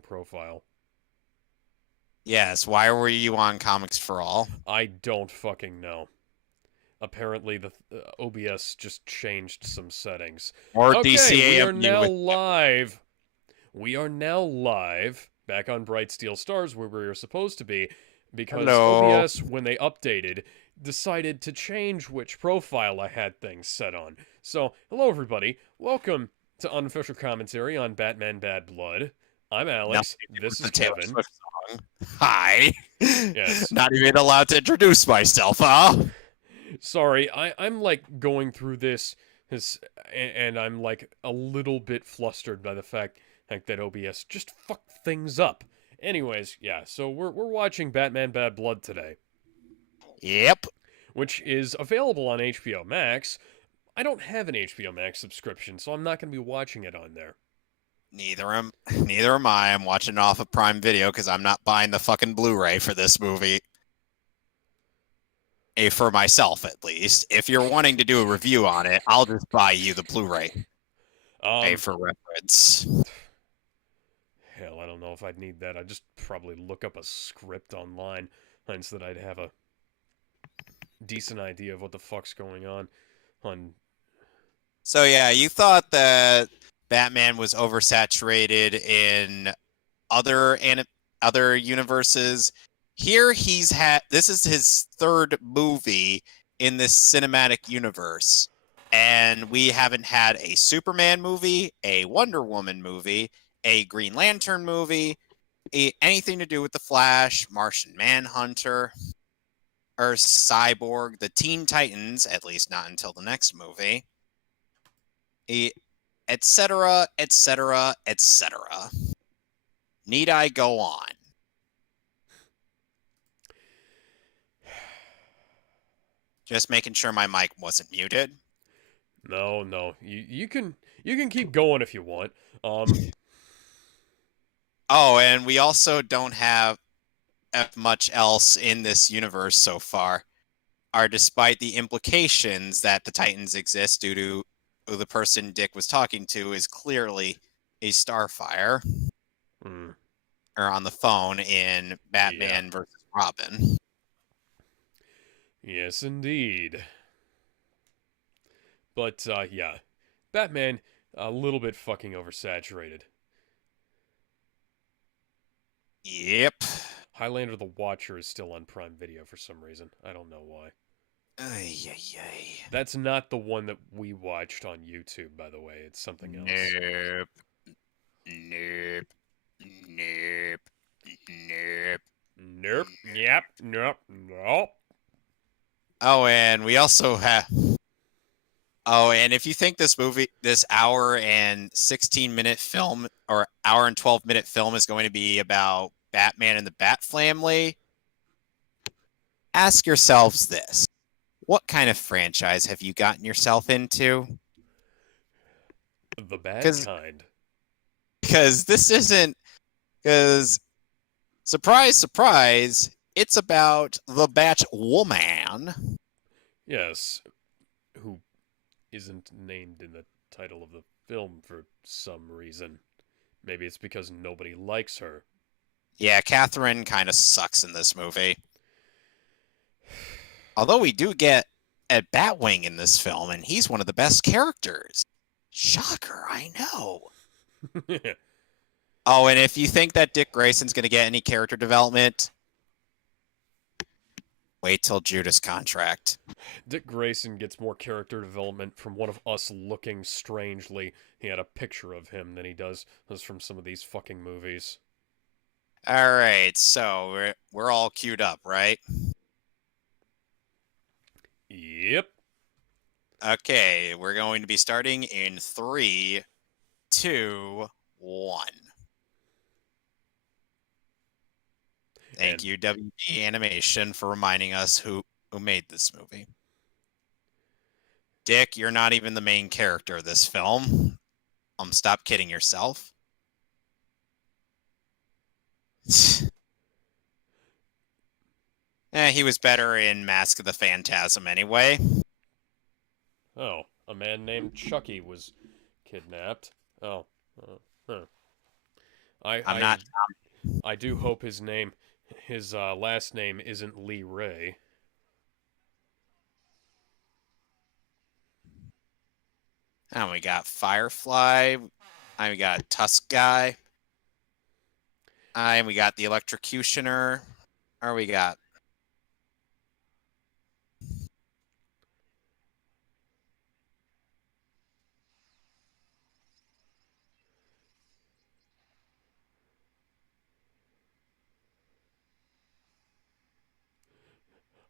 profile. Yes, why were you on Comics for All? I don't fucking know. Apparently, the OBS just changed some settings. Or Okay, we are DCAMU now with live. We are now live back on Bright Steel Stars where we are supposed to be because Hello. OBS, when they updated, decided to change which profile I had things set on. So, hello everybody. Welcome to Unofficial Commentary on Batman Bad Blood. I'm Nothing Alex. to do This with is the Taylor Kevin. Swift song. Hi. Yes. Not even allowed to introduce myself, huh? Sorry, I'm like going through this and I'm like a little bit flustered by the fact like that OBS just fucked things up. Anyways, yeah, so we're watching Batman Bad Blood today, Yep. which is available on HBO Max. I don't have an HBO Max subscription, so I'm not going to be watching it on there. Neither am I. I'm watching it off of Prime Video because I'm not buying the fucking Blu-ray for this movie. For myself, at least. If you're wanting to do a review on it, I'll just buy you the Blu-ray. A Um for reference. Hell, I don't know if I'd need that. I'd just probably look up a script online so that I'd have a decent idea of what the fuck's going on. So yeah, you thought that Batman was oversaturated in other universes. Here he's had this is his third movie in this cinematic universe. And we haven't had a Superman movie, a Wonder Woman movie, a Green Lantern movie, anything to do with the Flash, Martian Manhunter, or Cyborg, the Teen Titans, at least not until the next movie, etc., etc., etc. Need I go on? Just making sure my mic wasn't muted. No. You can keep going if you want. Um Oh, and we also don't have much else in this universe so far. Are despite the implications that the Titans exist due to who the person Dick was talking to is clearly a Starfire, hmm, or on the phone in yeah. Batman versus Robin. Yes indeed. But yeah. Batman a little bit fucking oversaturated. Yep. Highlander the Watcher is still on Prime Video for some reason. I don't know why. Ay, ay, ay. That's not the one that we watched on YouTube, by the way. It's something else. Nope. Nope. Nope. Nope. Nope. Yep. Nope. Nope. Oh, and we also have. Oh, and if you think this hour and 16-minute film, or hour and 12-minute film is going to be about Batman and the Bat Family, ask yourselves this. What kind of franchise have you gotten yourself into? The bad Because kind. this isn't, because surprise, surprise, it's about the Batwoman. Yes. Who isn't named in the title of the film for some reason. Maybe it's because nobody likes her. Yeah, Catherine kind of sucks in this movie. Although we do get a Batwing in this film, and he's one of the best characters. Shocker, I know. Oh, and if you think that Dick Grayson's going to get any character development, wait till Judas Contract. Dick Grayson gets more character development from one of us looking strangely. He had a picture of him than he does from some of these fucking movies. All right, so we're all queued up, right? Yep. Okay, we're going to be starting in 3, 2, 1. Thank And you, WB Animation, for reminding us who made this movie. Dick, you're not even the main character of this film. Stop kidding yourself. He was better in Mask of the Phantasm anyway. oh, a man named Chucky was kidnapped. Oh. Huh. I I'm I not. I do hope his last name isn't Lee Ray. And we got Firefly. And we got Tusk Guy. And we got the Electrocutioner. Or we got.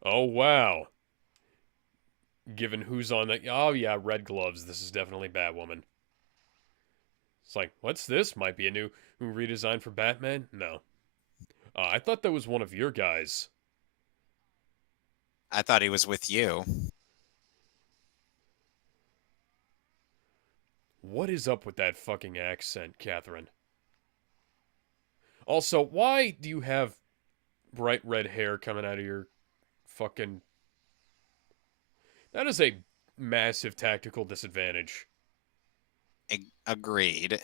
Oh wow. Given who's on that, oh yeah, Red Gloves. This is definitely Batwoman. It's like, what's this? Might be a new redesign for Batman? No. I thought that was one of your guys. I thought he was with you. What is up with that fucking accent, Catherine? Also, why do you have bright red hair coming out of your fucking. That is a massive tactical disadvantage. Agreed.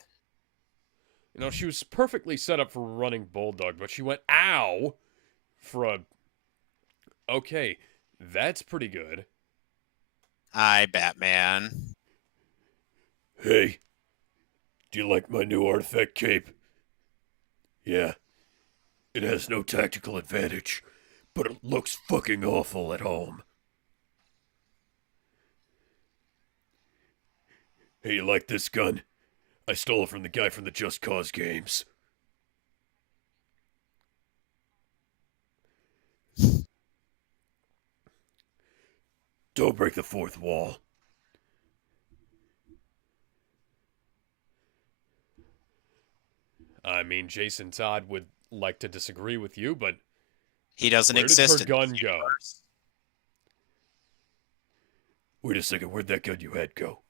You know, she was perfectly set up for running Bulldog, but she went, ow, for a. Okay, that's pretty good. Hi, Batman. Hey, do you like my new artifact cape? Yeah, it has no tactical advantage, but it looks fucking awful at home. Hey, you like this gun? I stole it from the guy from the Just Cause games. Don't break the fourth wall. I mean, Jason Todd would like to disagree with you, but He doesn't where did her exist in this gun go? universe. Wait a second, where'd that gun you had go?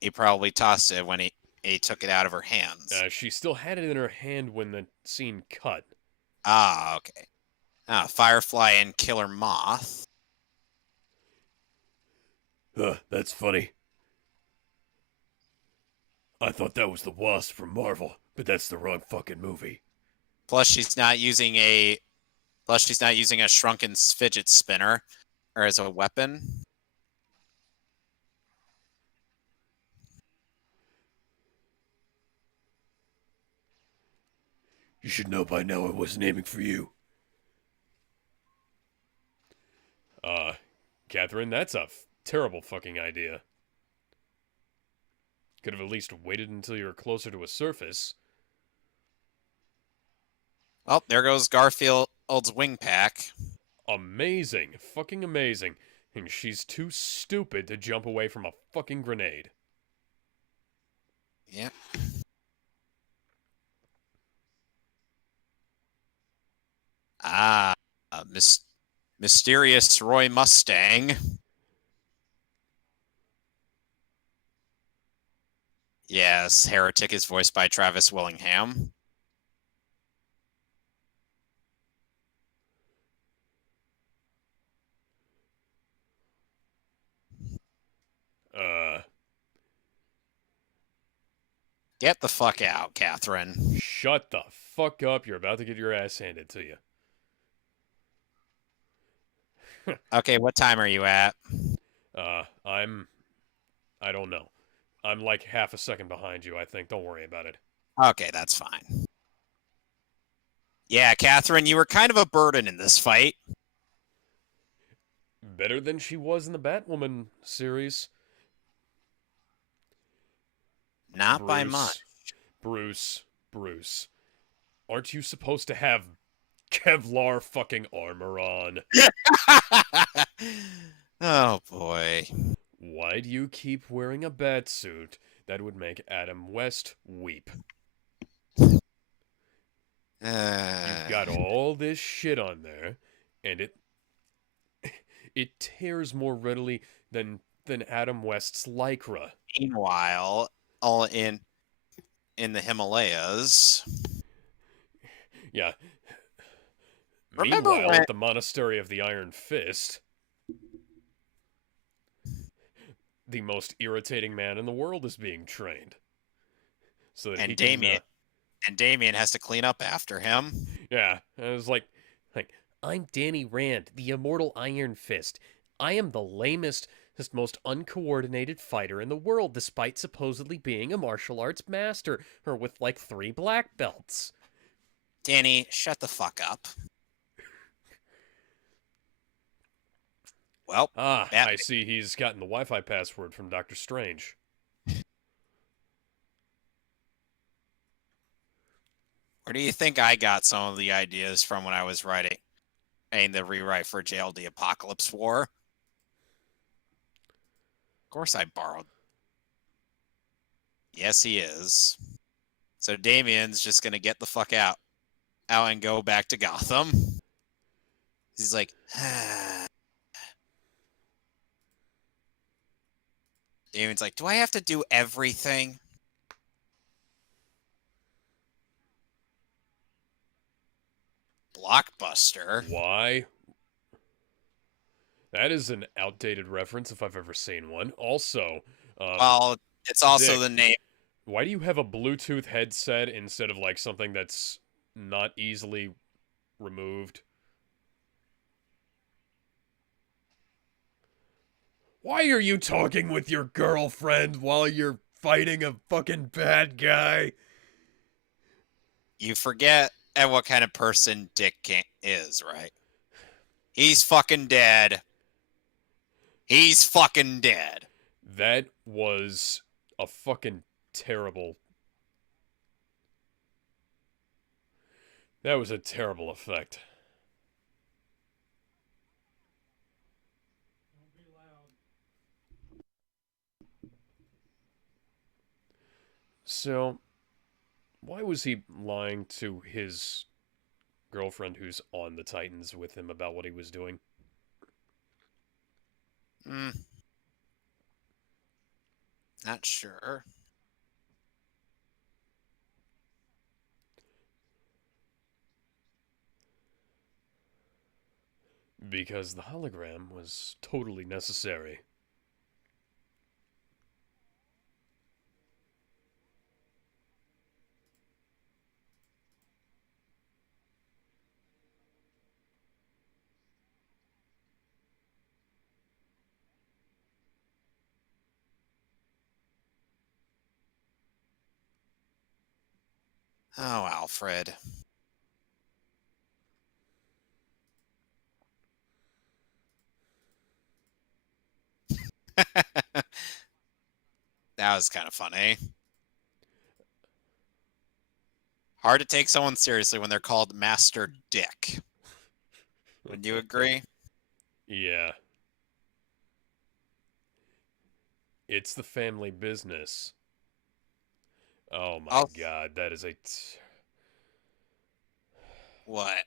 He probably tossed it when he took it out of her hands. She still had it in her hand when the scene cut. Ah, okay. Firefly and Killer Moth. That's funny. I thought that was the Wasp from Marvel, but that's the wrong fucking movie. Plus, she's not using a shrunken fidget spinner or as a weapon. You should know by now I wasn't aiming for you. Catherine, that's a terrible fucking idea. Could have at least waited until you were closer to a surface. Oh, there goes Garfield's wing pack. Amazing. Fucking amazing. And she's too stupid to jump away from a fucking grenade. Yep. Ah, mysterious Roy Mustang. Yes, Heretic is voiced by Travis Willingham. Uh, Get the fuck out, Catherine. Shut the fuck up. You're about to get your ass handed to you. Okay, what time are you at? I don't know. I'm like half a second behind you, I think. Don't worry about it. Okay, that's fine. Yeah, Catherine, you were kind of a burden in this fight. Better than she was in the Batwoman series. Not by Bruce, much. Bruce. Aren't you supposed to have Kevlar fucking armor on? Oh, boy. Why do you keep wearing a bat suit that would make Adam West weep? You've got all this shit on there, and it tears more readily than Adam West's lycra. Meanwhile, all in the Himalayas. Yeah. Remember Meanwhile, when at the Monastery of the Iron Fist, the most irritating man in the world is being trained. so that he And can. Damien has to clean up after him. Yeah, and it was like I'm Danny Rand, the immortal Iron Fist. I am the lamest, just most uncoordinated fighter in the world, despite supposedly being a martial arts master, or with like 3 black belts. Danny, shut the fuck up. Well, Ah, I Batman. see he's gotten the Wi-Fi password from Doctor Strange. Where do you think I got some of the ideas from when I was writing the rewrite for JLD Apocalypse War? Of course I borrowed. Yes, he is. So Damien's just gonna get the fuck out and go back to Gotham. He's like, Damien's like, do I have to do everything? Blockbuster. Why? That is an outdated reference if I've ever seen one. Also, Well, it's also the Dick, name. why do you have a Bluetooth headset instead of like something that's not easily removed? Why are you talking with your girlfriend while you're fighting a fucking bad guy? You forget at what kind of person Dick is, right? He's fucking dead. He's fucking dead. That was a fucking terrible. That was a terrible effect. So, why was he lying to his girlfriend who's on the Titans with him about what he was doing? Hmm, not sure. Because the hologram was totally necessary. Oh, Alfred. That was kind of funny. Hard to take someone seriously when they're called Master Dick. Would you agree? Yeah. It's the family business. Oh my Oh, god, that is what?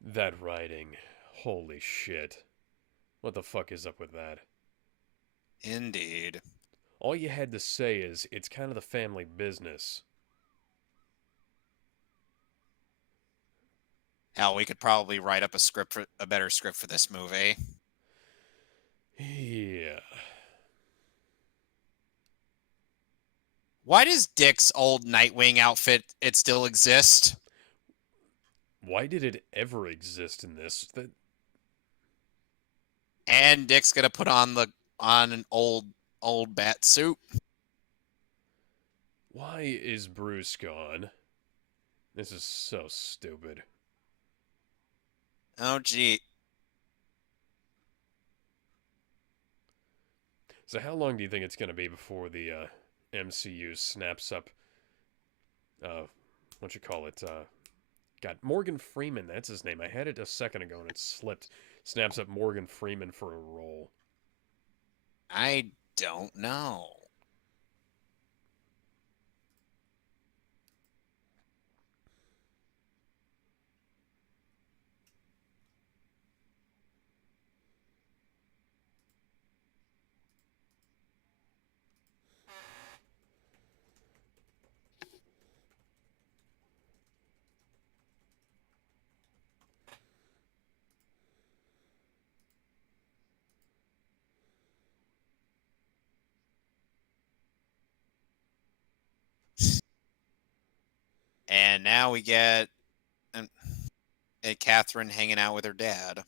that writing. Holy shit. What the fuck is up with that? Indeed. All you had to say is, it's kind of the family business. Hell, we could probably write up a better script for this movie. Yeah. Why does Dick's old Nightwing outfit it still exist? Why did it ever exist in this? And Dick's gonna put on an old bat suit. Why is Bruce gone? This is so stupid. Oh gee. So how long do you think it's going to be before the MCU snaps up, uh, what you call it, got Morgan Freeman, that's his name. I had it a second ago and it slipped. Snaps up Morgan Freeman for a role. I don't know. And now we get um, Catherine hanging out with her dad.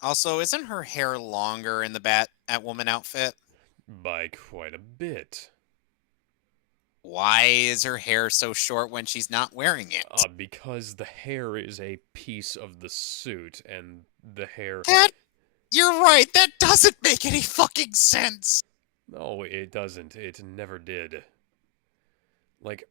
Also, isn't her hair longer in the Batwoman outfit? By quite a bit. Why is her hair so short when she's not wearing it? Because the hair is a piece of the suit, and the hair. That you're right. That doesn't make any fucking sense. No, it doesn't. It never did. Like,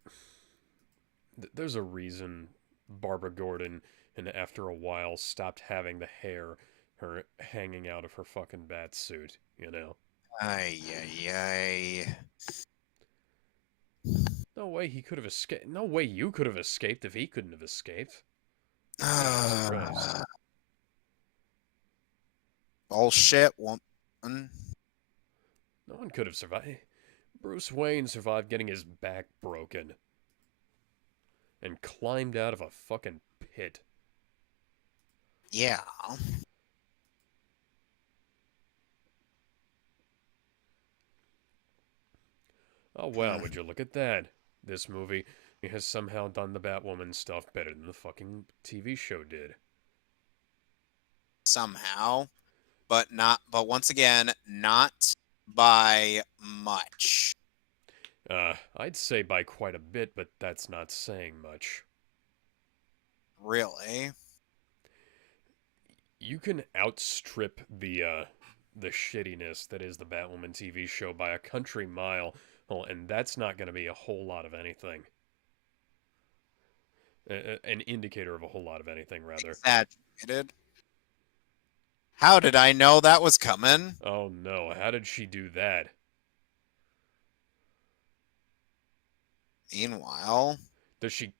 there's a reason Barbara Gordon, and after a while, stopped having the hair her hanging out of her fucking bat suit. You know. Ay ay ay. No way he could have escaped. No way you could have escaped if he couldn't have escaped. Jesus Christ. Bullshit woman. No one could have survived. Bruce Wayne survived getting his back broken and climbed out of a fucking pit. Yeah. Oh wow, would you look at that? This movie has somehow done the Batwoman stuff better than the fucking TV show did. Somehow, but not. But once again, not by much. I'd say by quite a bit, but that's not saying much. Really. You can outstrip the shittiness that is the Batwoman TV show by a country mile, well, and that's not going to be a whole lot of anything. An indicator of a whole lot of anything, rather. Exaggerated. How did I know that was coming? Oh no, how did she do that? Meanwhile, Does she.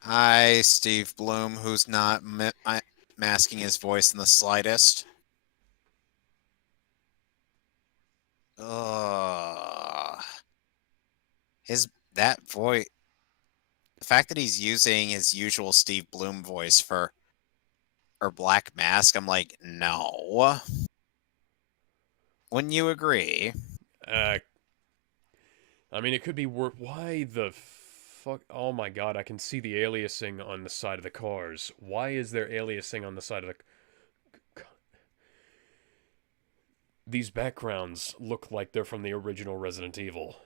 hi, Steve Bloom, who's not masking his voice in the slightest. Ugh. That voice. The fact that he's using his usual Steve Bloom voice for Black Mask, I'm like, no. Wouldn't you agree? Uh, I mean, it could be worth. Why the fuck? Oh my god, I can see the aliasing on the side of the cars. Why is there aliasing on the side of the. These backgrounds look like they're from the original Resident Evil.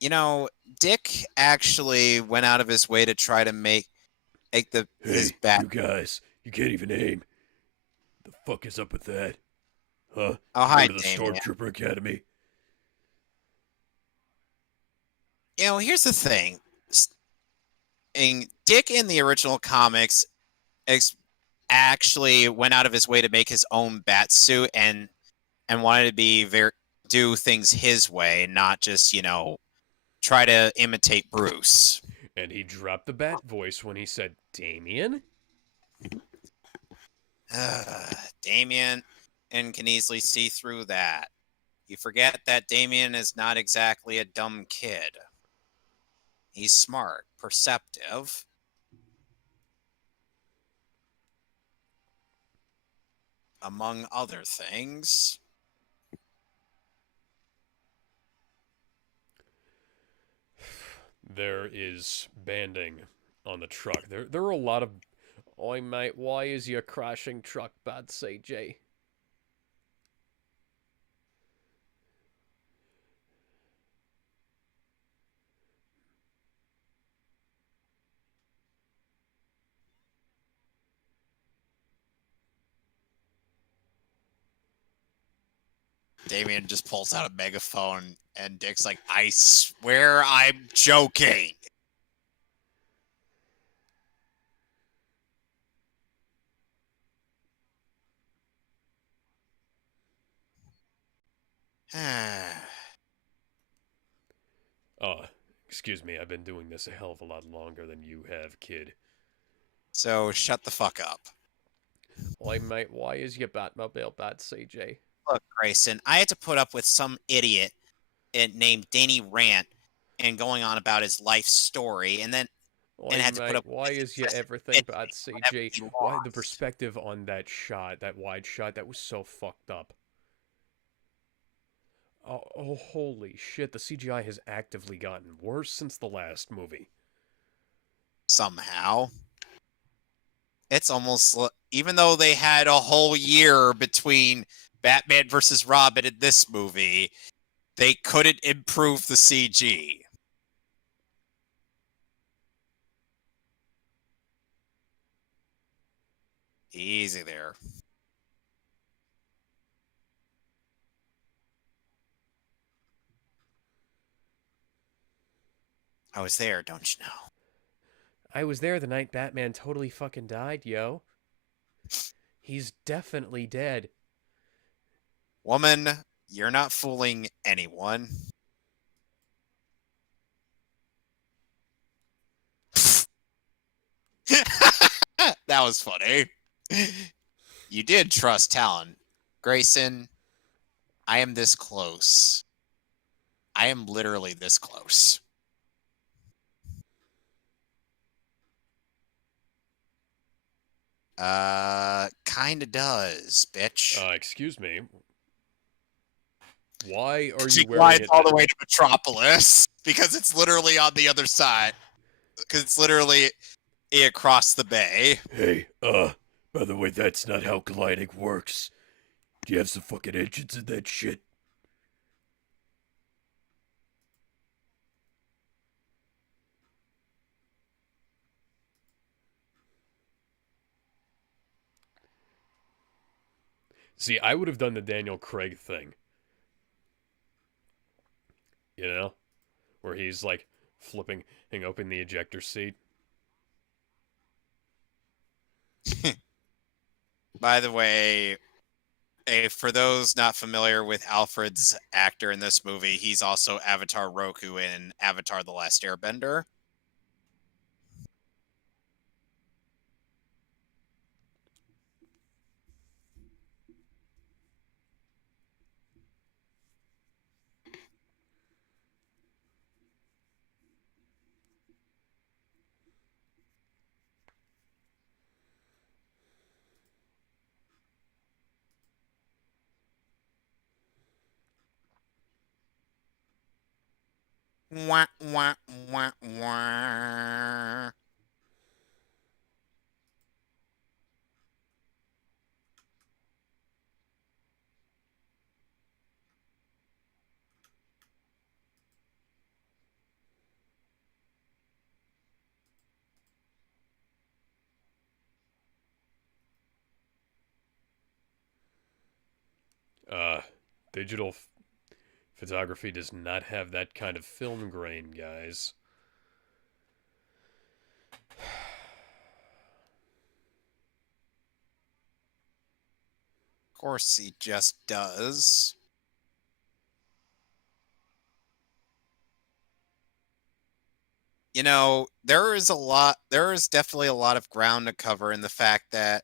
You know, Dick actually went out of his way to try to make his Hey, back. you guys, you can't even aim. The fuck is up with that? Huh? Oh, hi, Go to the Damien. Stormtrooper Academy? You know, here's the thing. Dick in the original comics actually went out of his way to make his own bat suit and wanted to be do things his way, not just try to imitate Bruce. And he dropped the bat voice when he said, Damien? Damien and can easily see through that. You forget that Damien is not exactly a dumb kid. He's smart, perceptive. Among other things. There is banding on the truck. There are a lot of. Oi, mate, why is your crashing truck bad, CJ? Damien just pulls out a megaphone, and Dick's like, I swear I'm joking. Excuse me, I've been doing this a hell of a lot longer than you have, kid. So shut the fuck up. Like, mate, why is your Batmobile bad, CJ? Look, Grayson, I had to put up with some idiot named Danny Rant and going on about his life story, and then Like, had to put mate, up why with is your just everything bad, admitting whatever CJ? he Why the lost. perspective on that shot, that wide shot, that was so fucked up. Oh, holy shit, the CGI has actively gotten worse since the last movie. Somehow. It's almost even though they had a whole year between Batman versus Robin and this movie, they couldn't improve the CG. Easy there. I was there, don't you know? I was there the night Batman totally fucking died, yo. He's definitely dead. Woman, you're not fooling anyone. That was funny. You did trust talent. Grayson, I am this close. I am literally this close. Kinda does, bitch. Excuse me. Why are She you wearing glides it? all the way to Metropolis because it's literally on the other side. Because it's literally across the bay. Hey, by the way, that's not how gliding works. Do you have some fucking engines in that shit? See, I would have done the Daniel Craig thing. You know? Where he's like flipping open the ejector seat. By the way, for those not familiar with Alfred's actor in this movie, he's also Avatar Roku in Avatar The Last Airbender. Wah, wah, wah, wah. Uh, digital photography does not have that kind of film grain, guys. Of course he just does. You know, there is definitely a lot of ground to cover in the fact that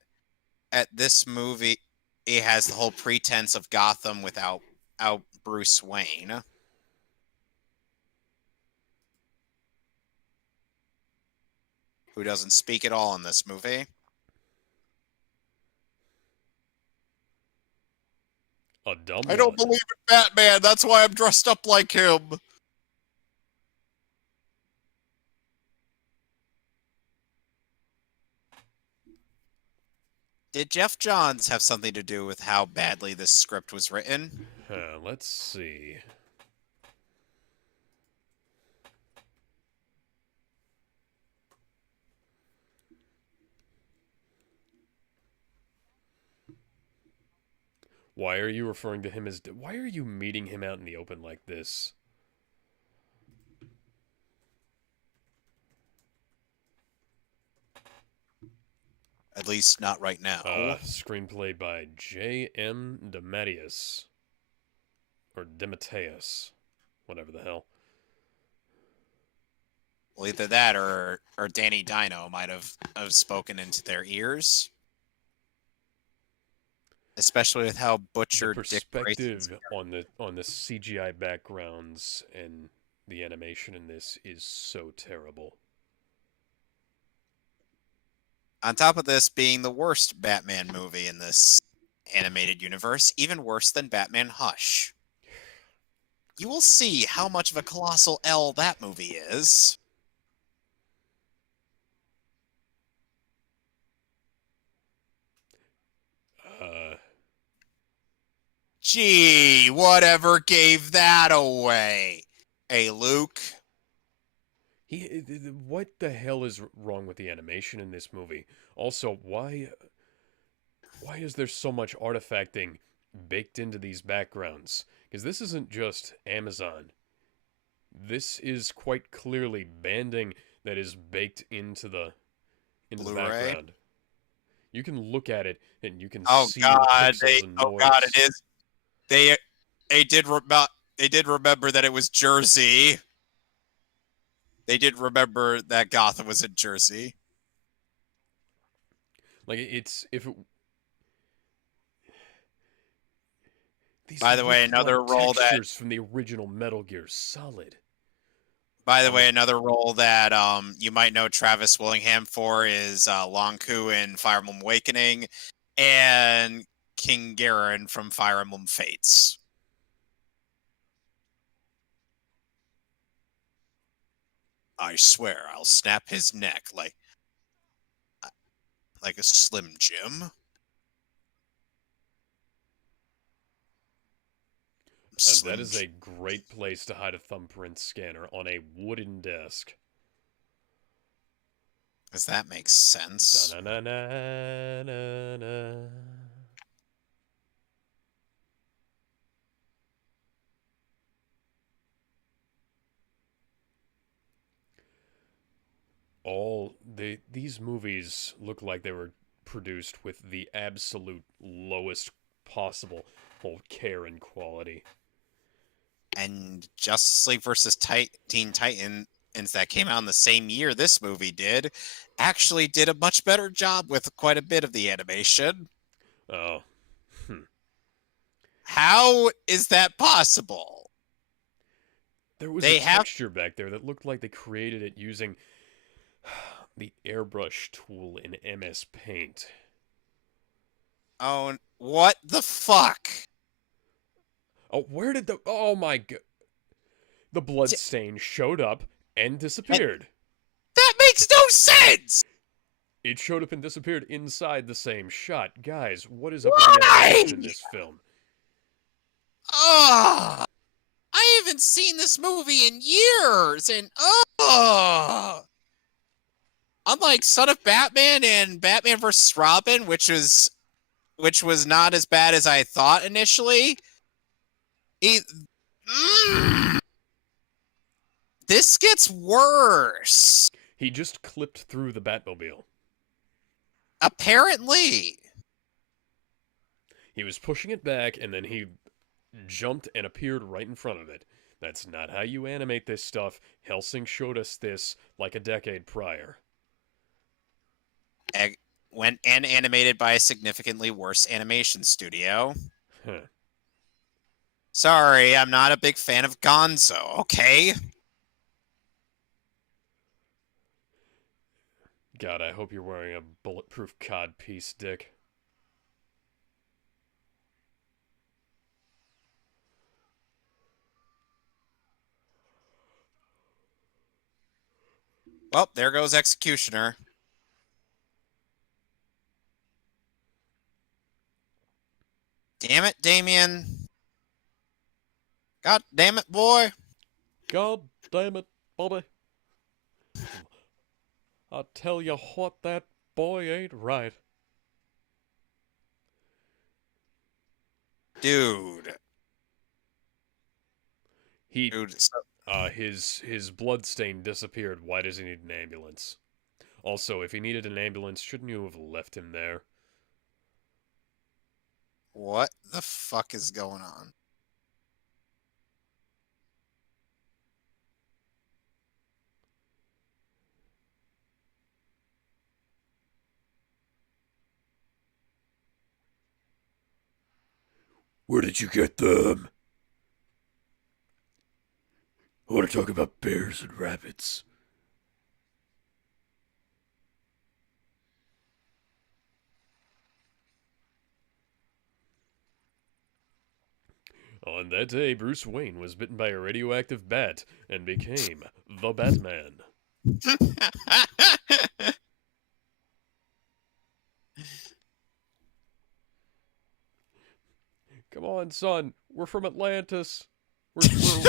at this movie it has the whole pretense of Gotham without out Bruce Wayne, who doesn't speak at all in this movie. A dumb I don't one. believe in Batman, that's why I'm dressed up like him. Did Jeff Johns have something to do with how badly this script was written? Let's see. Why are you referring to him as. Why are you meeting him out in the open like this? At least not right now. Screenplay by J.M. DeMatteis. Or DeMatteis. Whatever the hell. Well, either that or Danny Dino might have spoken into their ears. especially with how The butchered Dick Grayson's. perspective on the CGI backgrounds and the animation in this is so terrible. On top of this being the worst Batman movie in this animated universe, even worse than Batman Hush. You will see how much of a colossal L that movie is. Uh, Gee, whatever gave that away? Hey, Luke. what the hell is wrong with the animation in this movie? Also, why is there so much artifacting baked into these backgrounds? Because this isn't just Amazon. This is quite clearly banding that is baked into the Blu-ray. background. You can look at it and you can Oh see the God, pixels and oh God, it noise. is. They they did they did remember that it was Jersey. They did remember that Gotham was in Jersey. Like it's if it, these By the way, look like another role that textures from the original Metal Gear Solid. By the On the way, another role that you might know Travis Willingham for is Lonku in Fire Emblem Awakening, and King Garen from Fire Emblem Fates. I swear, I'll snap his neck like a Slim Jim. that Slim is Jim. a great place to hide a thumbprint scanner on a wooden desk. Does that make sense? Da-na-na-na-na-na. These movies look like they were produced with the absolute lowest possible care and quality. And Justice League versus Teen Titans that came out in the same year this movie did actually did a much better job with quite a bit of the animation. Oh, How is that possible? there was a They have texture back there that looked like they created it using the airbrush tool in MS Paint. Oh, what the fuck? Oh, where did the oh my god, the blood D- stain showed up and That disappeared. that makes no sense. It showed up and disappeared inside the same shot. Guys, what is up with the Why? animation in this film? Ah, I haven't seen this movie in years, and unlike Son of Batman and Batman vs. Robin, which was not as bad as I thought initially. It, mm, this gets worse. He just clipped through the Batmobile. Apparently. He was pushing it back and then he jumped and appeared right in front of it. That's not how you animate this stuff. Helsing showed us this like a decade prior. Went and animated by a significantly worse animation studio. Huh. Sorry, I'm not a big fan of Gonzo, okay? God, I hope you're wearing a bulletproof cod piece, Dick. Well, there goes Executioner. Damn it, Damien. God damn it, boy. God damn it, Bobby. I tell you what, that boy ain't right. Dude. He, Dude. So, his blood stain disappeared. Why does he need an ambulance? Also, if he needed an ambulance, shouldn't you have left him there? what the fuck is going on? Where did you get them? I want to talk about bears and rabbits. On that day, Bruce Wayne was bitten by a radioactive bat and became the Batman. Come on, son. We're from Atlantis.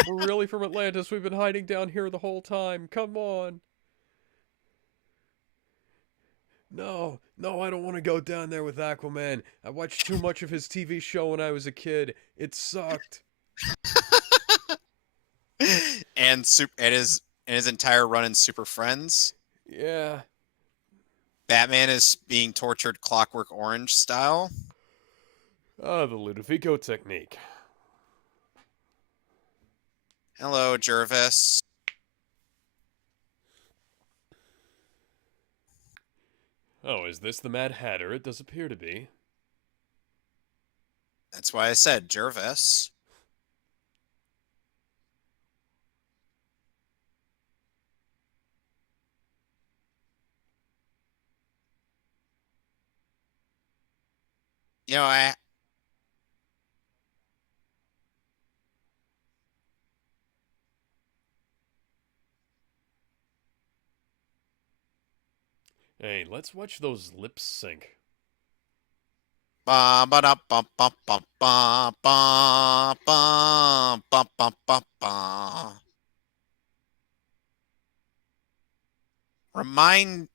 We're really from Atlantis. We've been hiding down here the whole time. Come on. No, no, I don't want to go down there with Aquaman. I watched too much of his TV show when I was a kid. It sucked. and his entire run in Super Friends, Yeah. Batman is being tortured Clockwork Orange style. Ah, the Ludovico technique. Hello, Jervis. Oh, is this the Mad Hatter? It does appear to be. That's why I said Jervis. You know, I Hey, let's watch those lips sync. ba ba da ba ba ba ba ba ba ba ba ba ba. Remind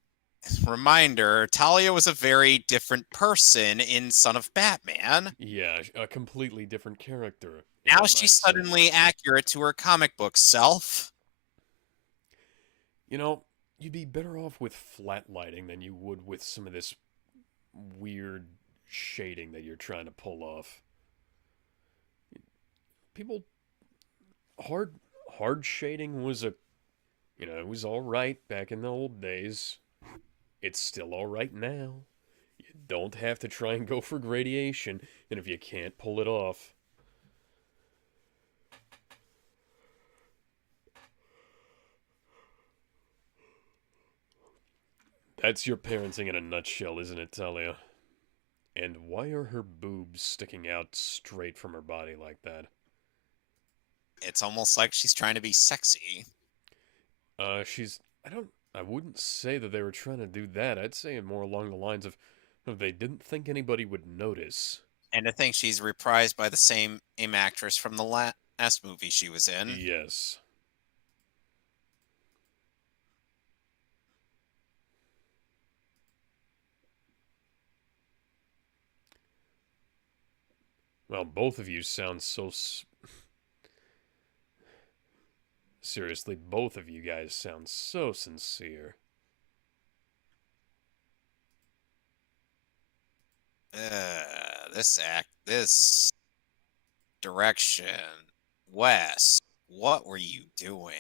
Reminder, Talia was a very different person in Son of Batman. Yeah, a completely different character, if Now I she's might say. suddenly accurate to her comic book self. You know, you'd be better off with flat lighting than you would with some of this weird shading that you're trying to pull off. People hard hard shading was a it was all right back in the old days. It's still all right now. You don't have to try and go for gradation, and if you can't pull it off, that's your parenting in a nutshell, isn't it, Talia? And why are her boobs sticking out straight from her body like that? It's almost like she's trying to be sexy. She's. I wouldn't say that they were trying to do that. I'd say it more along the lines of they didn't think anybody would notice. And to think she's reprised by the same actress from the last movie she was in. Yes. Well, both of you sound so. Seriously, both of you guys sound so sincere. This direction. Wes, what were you doing?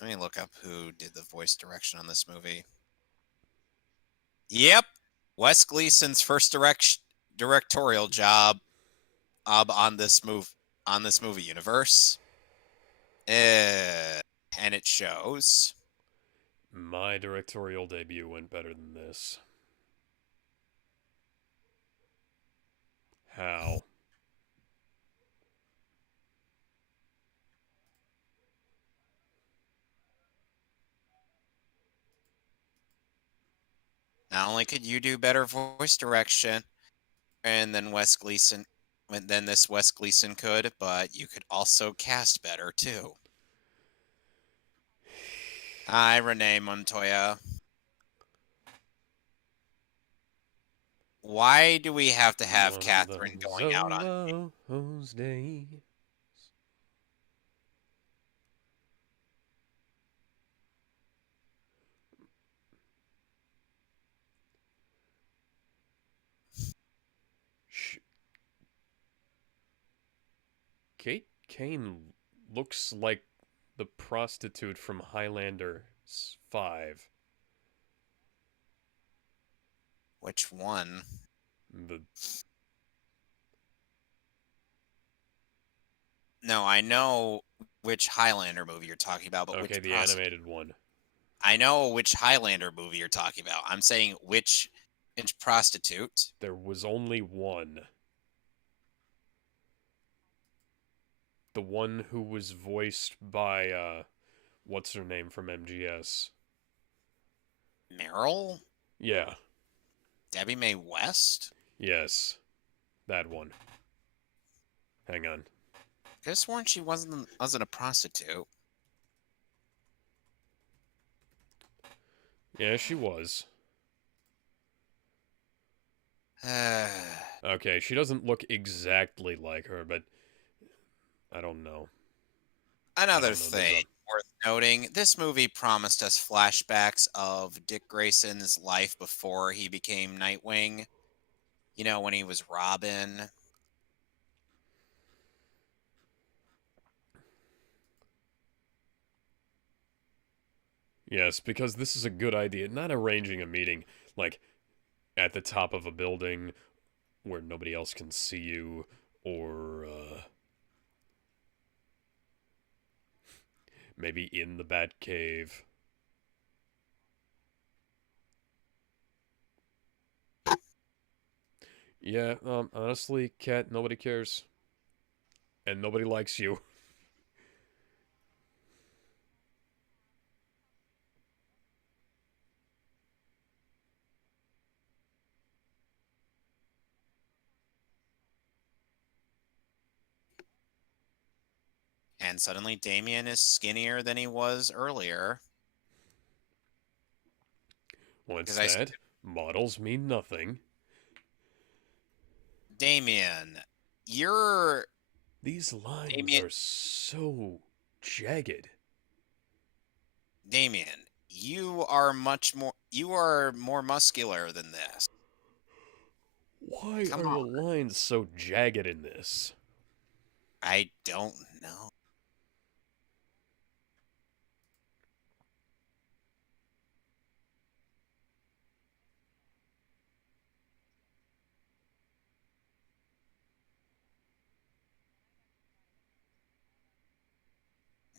Let me look up who did the voice direction on this movie. Yep, Wes Gleason's first directorial job on this movie universe. And it shows. My directorial debut went better than this. How? Not only could you do better voice direction, and then this Wes Gleason could, but you could also cast better too. Hi, Renee Montoya. Why do we have to have Catherine going out on? Those days. Kate Kane looks like the prostitute from Highlander 5. Which one? The No, I know which Highlander movie you're talking about, but okay, which the prostitute? animated one. I know which Highlander movie you're talking about. I'm saying which prostitute? There was only one. The one who was voiced by what's her name from MGS? Meryl? Yeah. Debbie Mae West? Yes. That one. Hang on. Could have sworn she wasn't a prostitute. Yeah, she was. Okay, she doesn't look exactly like her, but I don't know. I Another don't know. There's thing a worth noting, this movie promised us flashbacks of Dick Grayson's life before he became Nightwing. You know, when he was Robin. yes, because this is a good idea. Not arranging a meeting like at the top of a building where nobody else can see you, or maybe in the Bat Cave. Yeah, honestly, Cat, nobody cares. And nobody likes you. And suddenly Damien is skinnier than he was earlier. Once Because I said, models mean nothing. Damien, you're These lines Damien are so jagged. Damien, you are more muscular than this. Why Come are on. the lines so jagged in this? I don't know.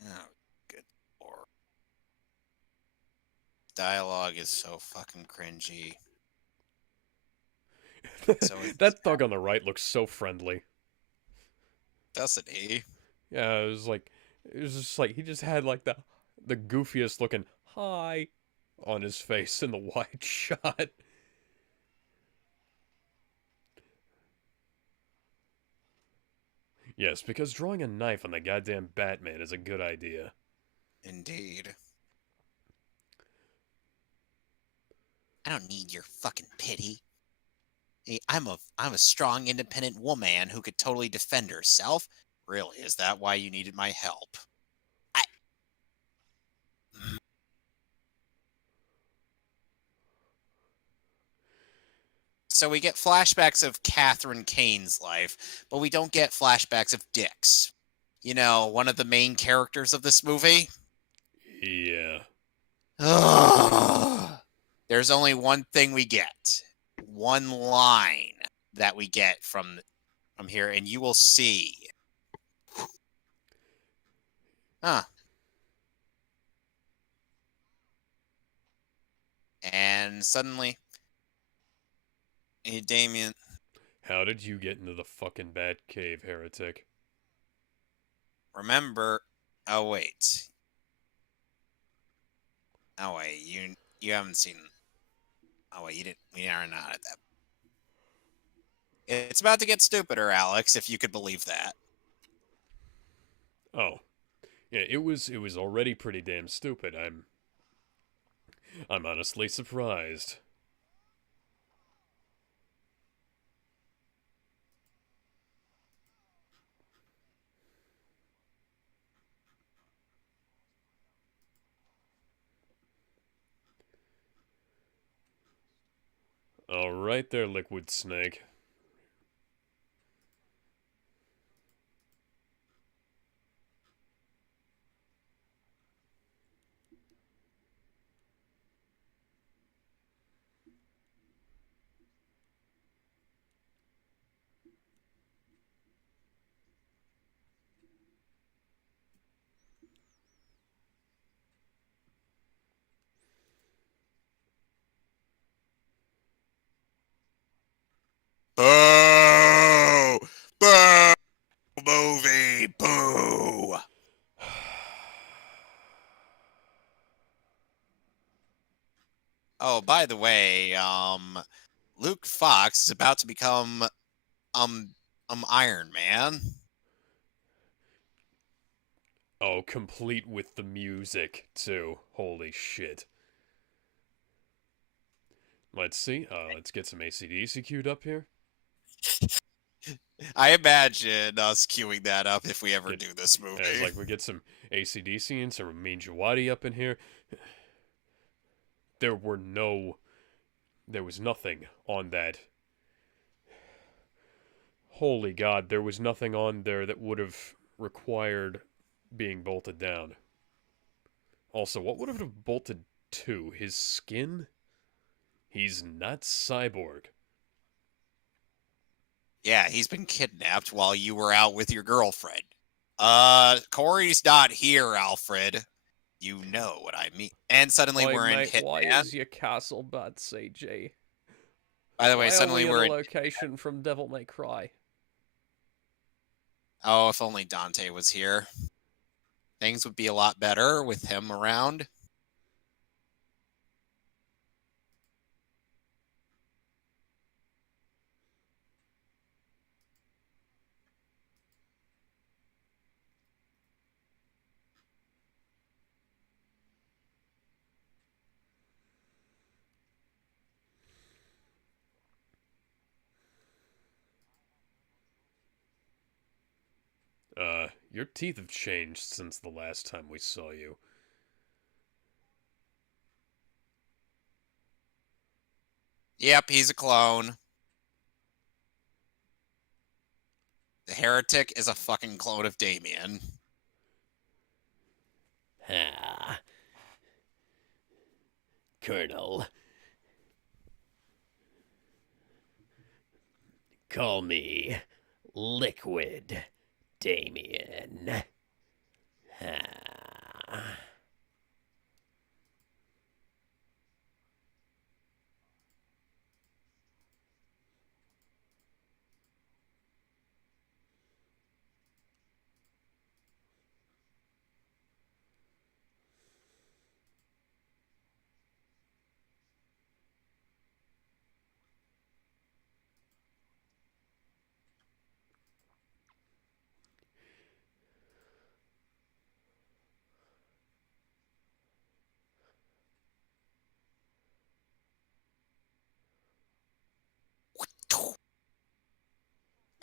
Oh, good lord. Dialogue is so fucking cringy. So is this That thug on the right looks so friendly. doesn't he? Yeah, it was just like he just had like the goofiest looking hi on his face in the wide shot. Yes, because drawing a knife on the goddamn Batman is a good idea. Indeed. I don't need your fucking pity. Hey, I'm a strong, independent woman who could totally defend herself. Really, is that why you needed my help? I So we get flashbacks of Catherine Kane's life, but we don't get flashbacks of Dick's. You know, one of the main characters of this movie. Yeah. Ugh. There's only one thing we get. One line that we get from here, and you will see. Huh. And suddenly, hey, Damien, How did you get into the fucking Bat Cave, heretic? remember. Oh wait. Oh wait. You haven't seen. Oh wait. You didn't. We are not at that. It's about to get stupider, Alex. If you could believe that. Oh, yeah, it was already pretty damn stupid. I'm honestly surprised. All right there, Liquid Snake. movie. Boo. Oh, by the way, Luke Fox is about to become um Iron Man. Oh, complete with the music, too. Holy shit. Let's see. Let's get some AC/DC queued up here. I imagine us queuing that up if we ever Get do this as movie. like we get some AC/DC and some Ramin Djawadi up in here. There were no, there was nothing on that. Holy God, there was nothing on there that would have required being bolted down. Also, what would have bolted to his skin? He's not cyborg. Yeah, he's been kidnapped while you were out with your girlfriend. Corey's not here, Alfred. You know what I mean. And suddenly Oi, we're in mate, why Hitman. is your castle bad, CG? By the way, Why are suddenly we in a we're in. location from Devil May Cry? Oh, if only Dante was here. Things would be a lot better with him around. Your teeth have changed since the last time we saw you. Yep, he's a clone. The heretic is a fucking clone of Damien. Ah. Colonel. Call me Liquid Damien. Ah.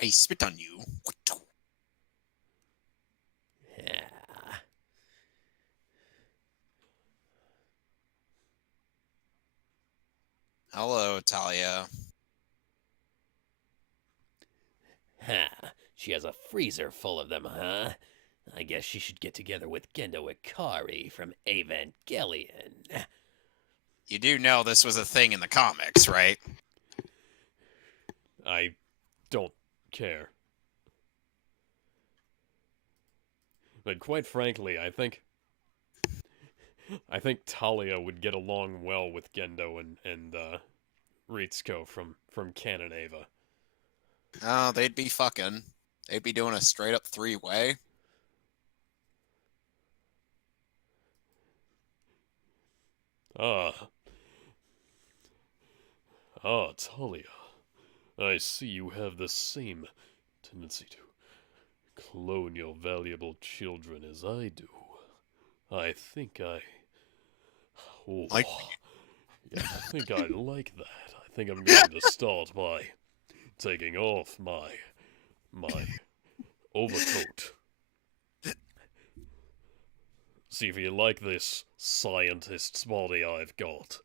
I spit on you. Ah. Hello, Talia. Ha. She has a freezer full of them, huh? I guess she should get together with Gendo Ikari from Evangelion. You do know this was a thing in the comics, right? I don't care. But quite frankly, I think Talia would get along well with Gendo and Ritsuko from Canon Eva. Oh, they'd be fucking. They'd be doing a straight up three-way. Ah, Talia. I see you have the same tendency to clone your valuable children as I do. I think I. Oh, Like, yeah, I think I like that. I think I'm going to start by taking off my overcoat. See if you like this scientist's body I've got.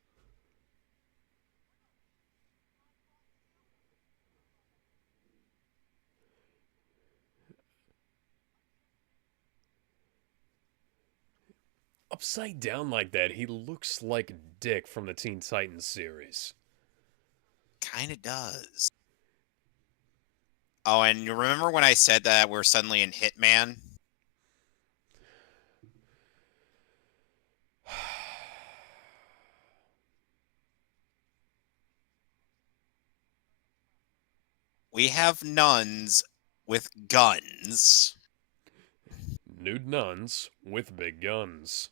Upside down like that, he looks like Dick from the Teen Titans series. kind of does. Oh, and you remember when I said that we're suddenly in Hitman? We have nuns with guns. Nude nuns with big guns.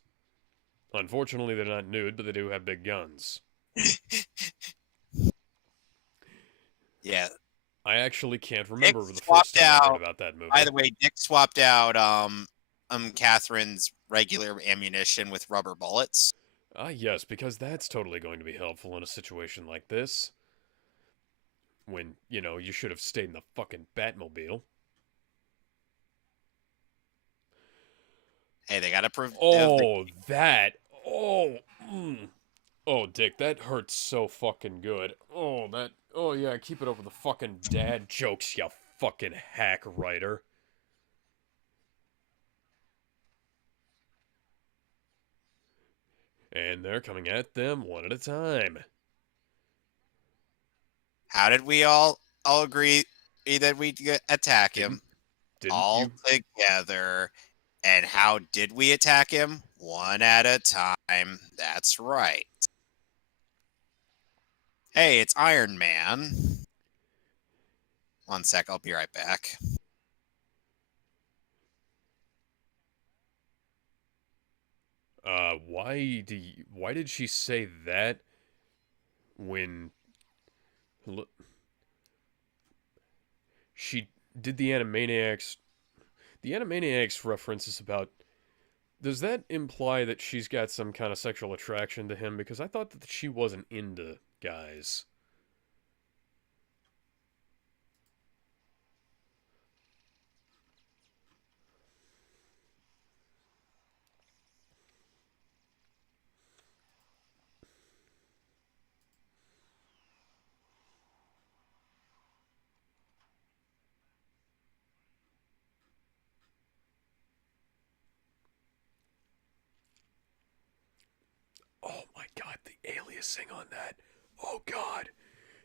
Unfortunately, they're not nude, but they do have big guns. Yeah, I actually can't Dick remember the first swapped time I heard out. about that By movie. the way, Dick swapped out Catherine's regular ammunition with rubber bullets. Ah, yes, because that's totally going to be helpful in a situation like this. When, you should have stayed in the fucking Batmobile. Hey, they gotta prove the Oh, that. Oh, mm. Oh, Dick, that hurts so fucking good. Oh, that. Oh, yeah, keep it over the fucking dad jokes, you fucking hack writer. And they're coming at them one at a time. How did we all agree that we attack Didn't him didn't all you? together? And how did we attack him? One at a time. That's right. Hey, it's Iron Man. One sec, I'll be right back. Why did she say that when she did the Animaniacs? The Animaniacs reference is about. Does that imply that she's got some kind of sexual attraction to him? Because I thought that she wasn't into guys. Oh my god, the aliasing on that. Oh god,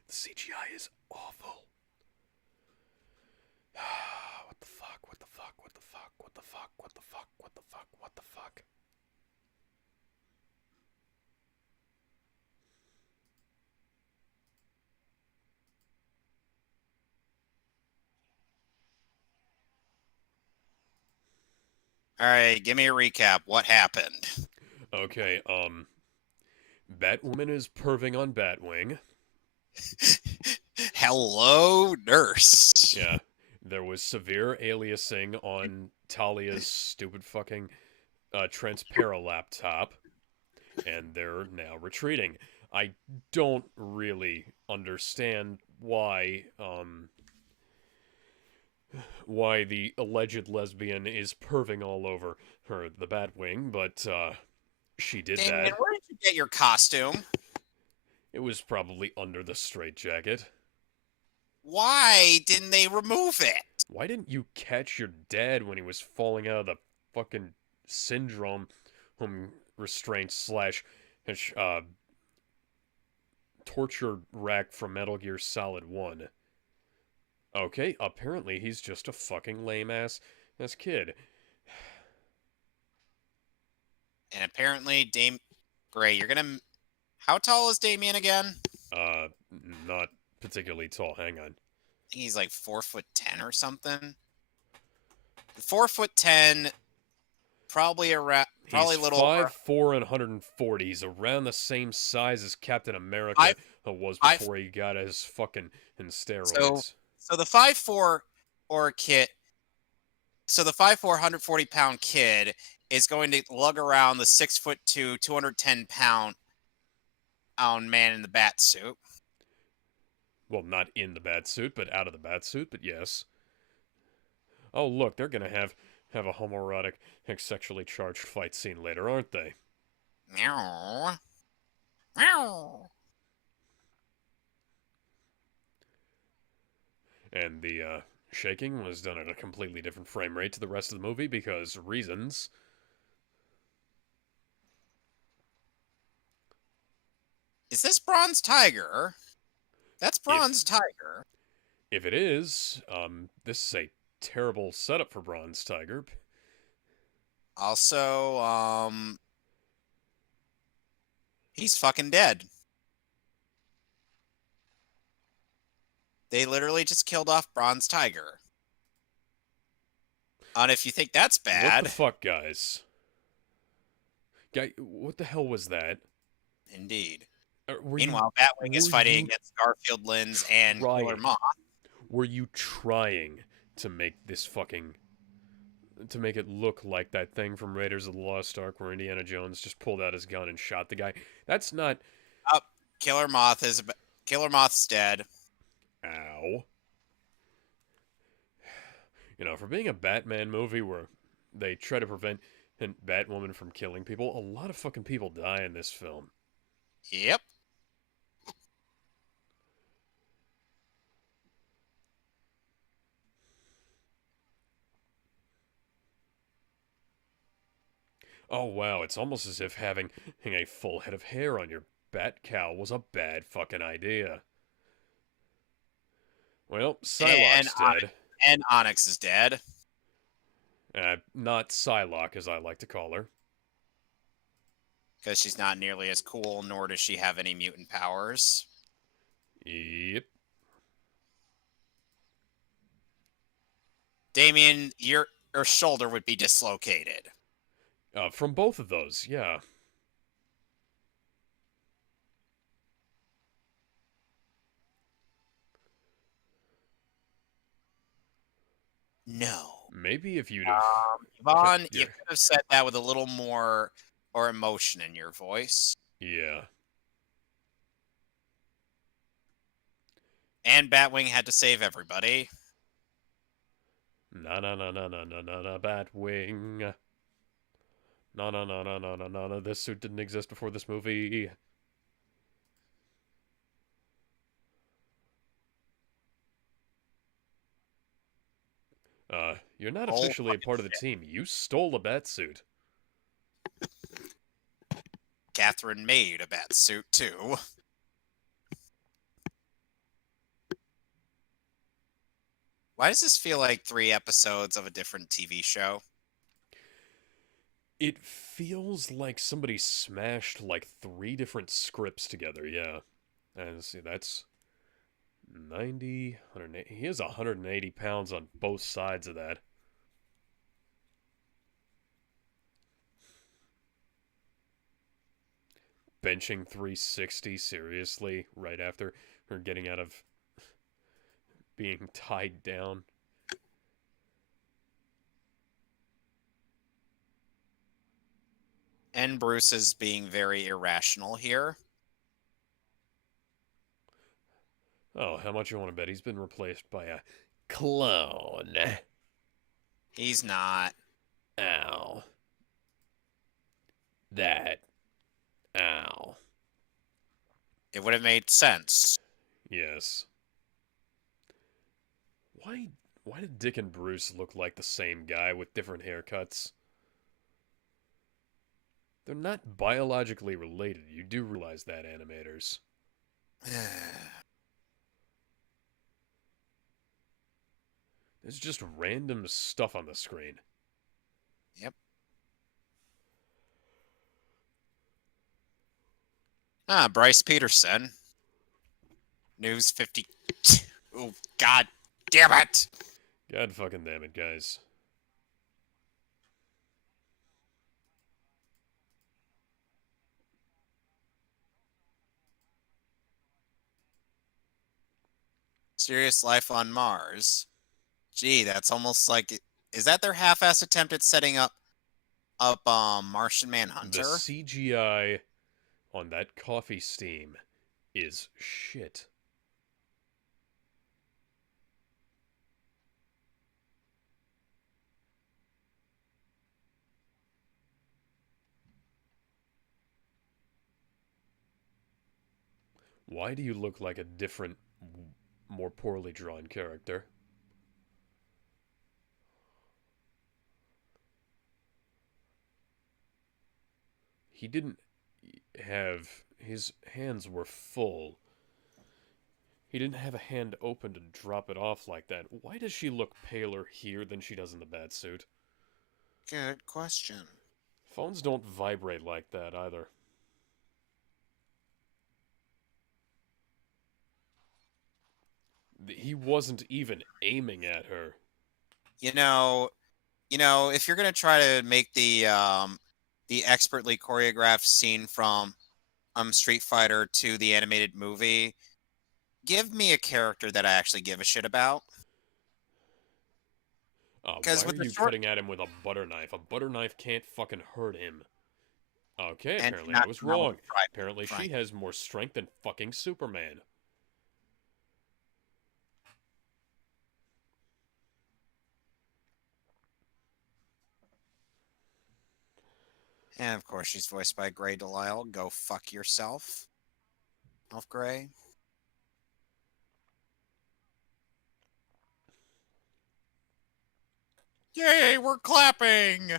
the CGI is awful. What the fuck? What the fuck? What the fuck? What the fuck? What the fuck? What the fuck? What the fuck? All right, give me a recap. What happened? Okay, Batwoman is perving on Batwing. Hello, nurse. Yeah. There was severe aliasing on Talia's stupid fucking Transpera laptop, and they're now retreating. I don't really understand why the alleged lesbian is perving all over the Batwing, but she did Damien, that. where did you get your costume? It was probably under the straitjacket. Why didn't they remove it? Why didn't you catch your dad when he was falling out of the fucking syndrome restraint slash uh, torture rack from Metal Gear Solid 1? Okay, apparently he's just a fucking lame ass kid. And apparently, Dame Gray, you're gonna. How tall is Damien again? Uh, Not particularly tall. Hang on. He's like 4'10" or something. 4'10", probably around, He's probably a little over 5'4" and 140. He's around the same size as Captain America five. was Five. before he got his fucking in So, steroids. so the 5'4" or kit. So the 5'4", 140-pound kid is going to lug around the 6'2", 210-pound man in the bat suit. Well, not in the bat suit, but out of the bat suit. But yes. Oh, look, they're gonna have a homoerotic, sexually charged fight scene later, aren't they? Meow. Meow. And the shaking was done at a completely different frame rate to the rest of the movie because reasons. Is this Bronze Tiger? That's If Bronze Tiger. if it is, this is a terrible setup for Bronze Tiger. Also, he's fucking dead. They literally just killed off Bronze Tiger. And if you think that's What the bad, fuck, guys? Guy, what the hell was that? indeed. Were you Meanwhile, Batwing is were fighting you against Garfield Lens and Killer trying? Moth. Were you trying to make this fucking to make it look like that thing from Raiders of the Lost Ark where Indiana Jones just pulled out his gun and shot the guy? That's not. Up, Killer Moth's dead. Ow. You know, for being a Batman movie where they try to prevent Batwoman from killing people, a lot of fucking people die in this film. Yep. Oh wow, it's almost as if having a full head of hair on your bat cowl was a bad fucking idea. Well, And Psylocke's dead. Onyx is dead. Not Psylocke, as I like to call her. Because she's not nearly as cool, nor does she have any mutant powers. Yep. Damien, your shoulder would be dislocated. From both of those, yeah. No. Maybe if you'd have Yvonne, kept you your... could have said that with a little more or emotion in your voice. Yeah. And Batwing had to save everybody. Na na na na na na na na Batwing. Na na na na na na na na. This suit didn't exist before this movie. You're not Oh, officially a part of the team. You stole a batsuit. Catherine made a bat suit too. Why does this feel like 3 episodes of a different TV show? It feels like somebody smashed like 3 different scripts together, yeah. And see, that's 90, 180. He has 180 pounds on both sides of that. Benching 360, seriously, right after her getting out of being tied down. And Bruce is being very irrational here. Oh, how much you want to bet he's been replaced by a clone? He's not. Ow. That. Ow. It would have made sense. Yes. Why did Dick and Bruce look like the same guy with different haircuts? They're not biologically related. You do realize that, animators. There's just random stuff on the screen. Yep. Bryce Peterson. News 50. Oh, God damn it! God fucking damn it, guys. Serious life on Mars. Gee, that's almost like. Is that their half-ass attempt at setting up Martian The Manhunter? CGI on that coffee steam is shit. Why do you look like a different, more poorly drawn character? He didn't have... His hands were full. He didn't have a hand open to drop it off like that. Why does she look paler here than she does in the batsuit? Good question. Phones don't vibrate like that either. He wasn't even aiming at her. You know, if you're gonna try to make the expertly choreographed scene from Street Fighter to the animated movie, give me a character that I actually give a shit about. Why Because are with the you short cutting at him with a butter knife? A butter knife can't fucking hurt him. Okay, and apparently I not was not with wrong. a fry, Apparently frying. she has more strength than fucking Superman. And of course, she's voiced by Gray Delisle. Go fuck yourself, Elf Gray. Yay, we're clapping!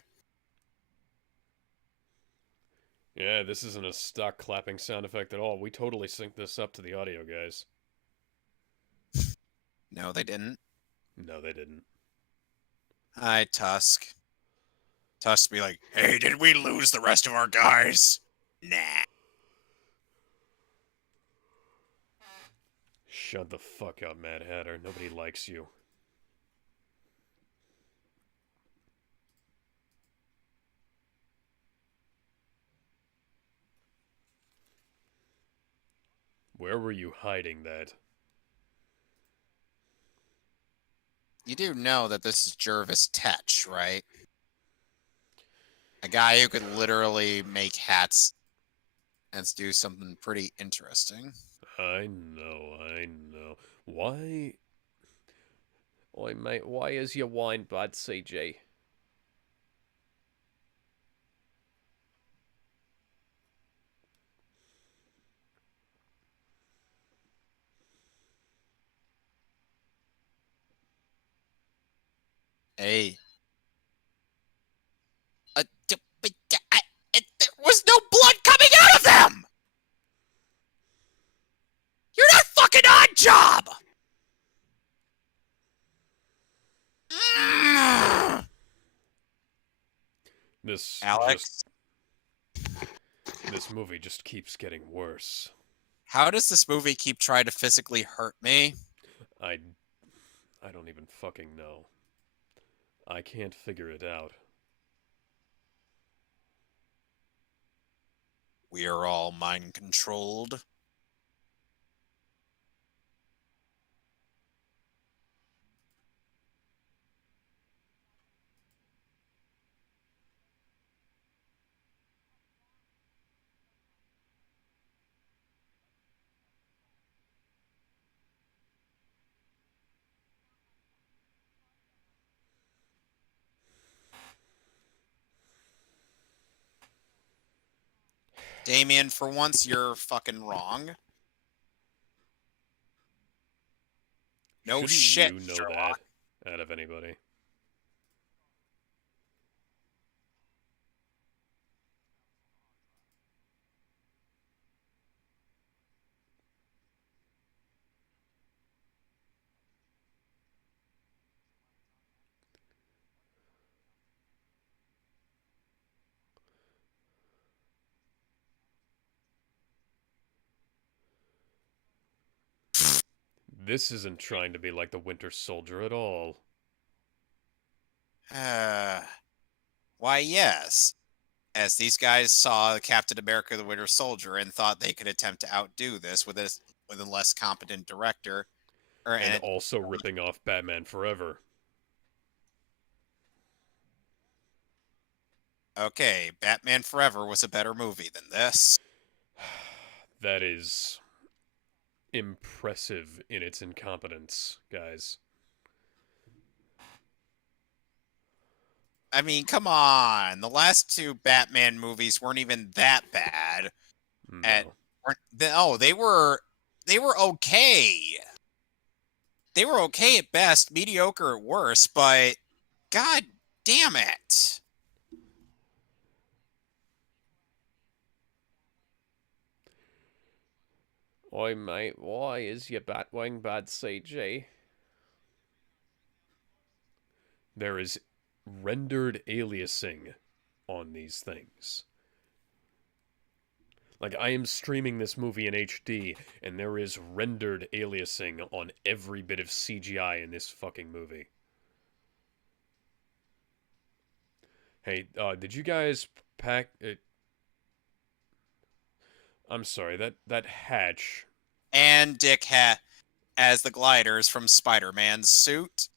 Yeah, this isn't a stock clapping sound effect at all. We totally synced this up to the audio, guys. No, they didn't. No, they didn't. Hi, Tusk. Tusk be like, hey, did we lose the rest of our guys? Nah. Shut the fuck up, Mad Hatter. Nobody likes you. Where were you hiding that? You do know that this is Jervis Tetch, right? A guy who could literally make hats and do something pretty interesting. I know, I know. Why? Oi, mate, why is your wine bad, CJ? Hey. There was no blood coming out of them! You're not fucking on job! This just Alex, this movie just keeps getting worse. how does this movie keep trying to physically hurt me? I I don't even fucking know. I can't figure it out. We are all mind controlled. Damien, for once, you're fucking wrong. No Shouldn't shit, you know that Sherlock. out of anybody? This isn't trying to be like the Winter Soldier at all. Why, yes. As these guys saw Captain America the Winter Soldier and thought they could attempt to outdo this with a less competent director. And also ripping off Batman Forever. Okay, Batman Forever was a better movie than this. That is impressive in its incompetence, guys. I mean, come on. The last two Batman movies weren't even that bad. No. They were okay. They were okay at best, mediocre at worst, but god damn it. Oi, mate, why is your Batwing bad, CG? There is rendered aliasing on these things. Like, I am streaming this movie in HD, and there is rendered aliasing on every bit of CGI in this fucking movie. Hey, did you guys pack it? I'm sorry, that hatch. And Dick as the gliders from Spider-Man's suit.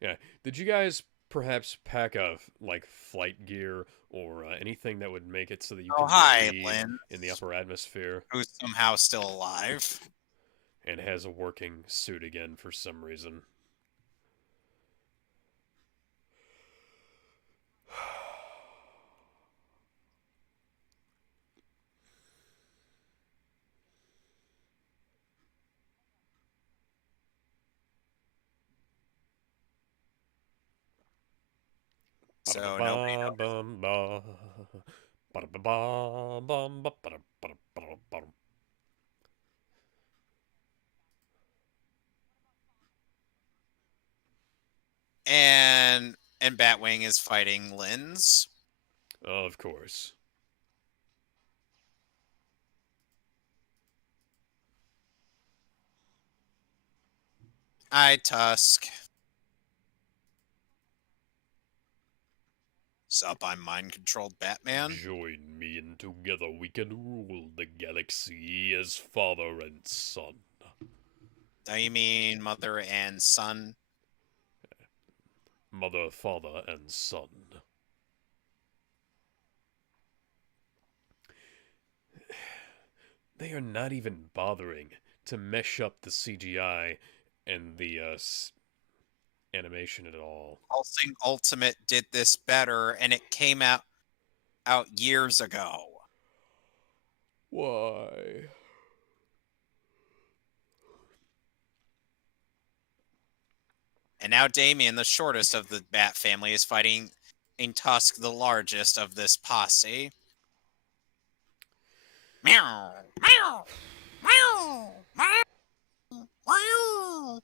Yeah, did you guys perhaps pack a like flight gear or anything that would make it so that you Oh, can hi, breathe Lynn, in the upper atmosphere who's somehow still alive. and has a working suit again for some reason? So nobody knows. And Batwing is fighting Lynn's. Of course. Hi, Tusk. Sup, I'm mind-controlled Batman. Join me and together we can rule the galaxy as father and son. Do you mean mother and son? Mother, father, and son. They are not even bothering to mesh up the CGI and the animation at all. Pulsing Ultimate did this better, and it came out years ago. Why? And now Damien, the shortest of the Bat family, is fighting in Tusk, the largest of this posse. Meow, meow, meow, meow, meow.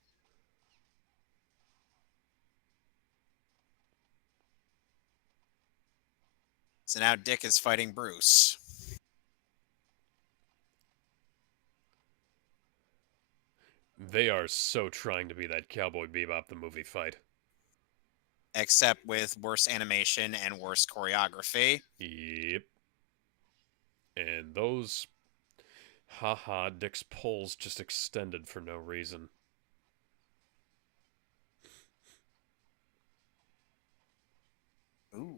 So now Dick is fighting Bruce. They are so trying to be that Cowboy Bebop the movie fight. Except with worse animation and worse choreography. Yep. And those haha Dick's poles just extended for no reason. Ooh.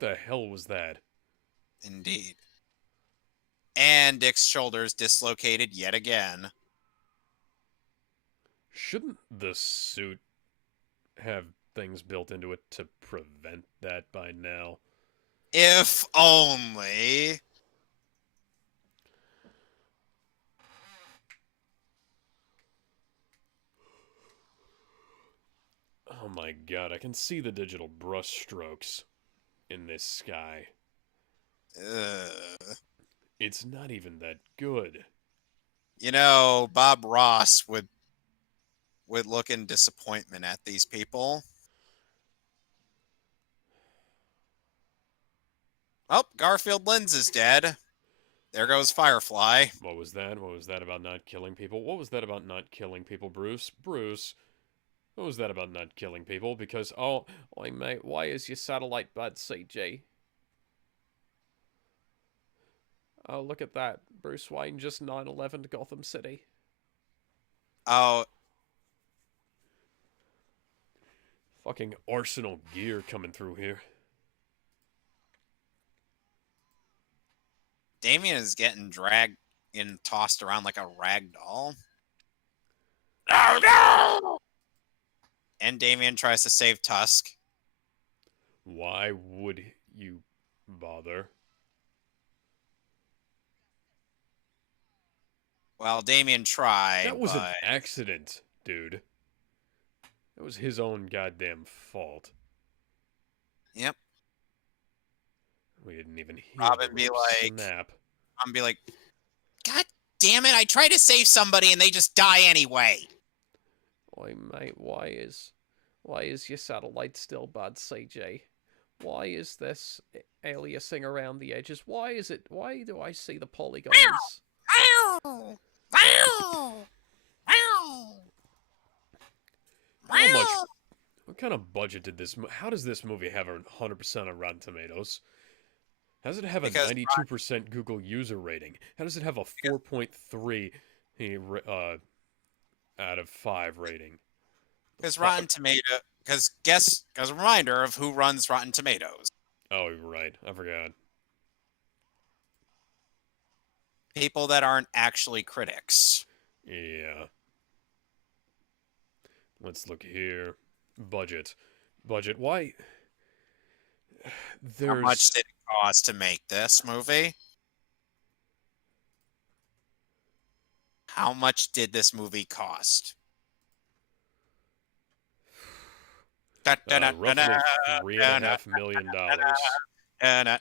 The hell was that? Indeed. And Dick's shoulders dislocated yet again. Shouldn't the suit have things built into it to prevent that by now? If only. Oh my god, I can see the digital brush strokes in this sky. Ugh. It's not even that good. You know, Bob Ross would look in disappointment at these people. Oh, Garfield Lens is dead. There goes Firefly. What was that? What was that about not killing people? What was that about not killing people, Bruce? Bruce, what was that about not killing people? Because, oh, oi mate, why is your satellite bad CG? Oh, look at that. Bruce Wayne just 9/11 to Gotham City. Oh, Fucking Arsenal gear coming through here. Damien is getting dragged and tossed around like a rag doll. Oh no! And Damien tries to save Tusk. Why would you bother? Well, Damien tried, That was an but accident, dude. That was his own goddamn fault. yep. We didn't even hear the Robin be rope like, snap. I'm be like, God damn it! I tried to save somebody and they just die anyway. Oi, mate, why is your satellite still bad CG? Why is this aliasing around the edges? Why do I see the polygons? Ow! Ow! Ow! How much? What kind of budget did this? How does this movie have 100% on Rotten Tomatoes? How does it have a Because 92% Google user rating? How does it have a 4.3 uh, out of 5 rating? The because fuck? Rotten Tomato because a reminder of who runs Rotten Tomatoes. Oh, you're right. I forgot. People that aren't actually critics. Yeah. Let's look here. Budget. Budget. Why? How much There's. did it cost to make this movie? How much did this movie cost? Roughly $3.5 million. IMDb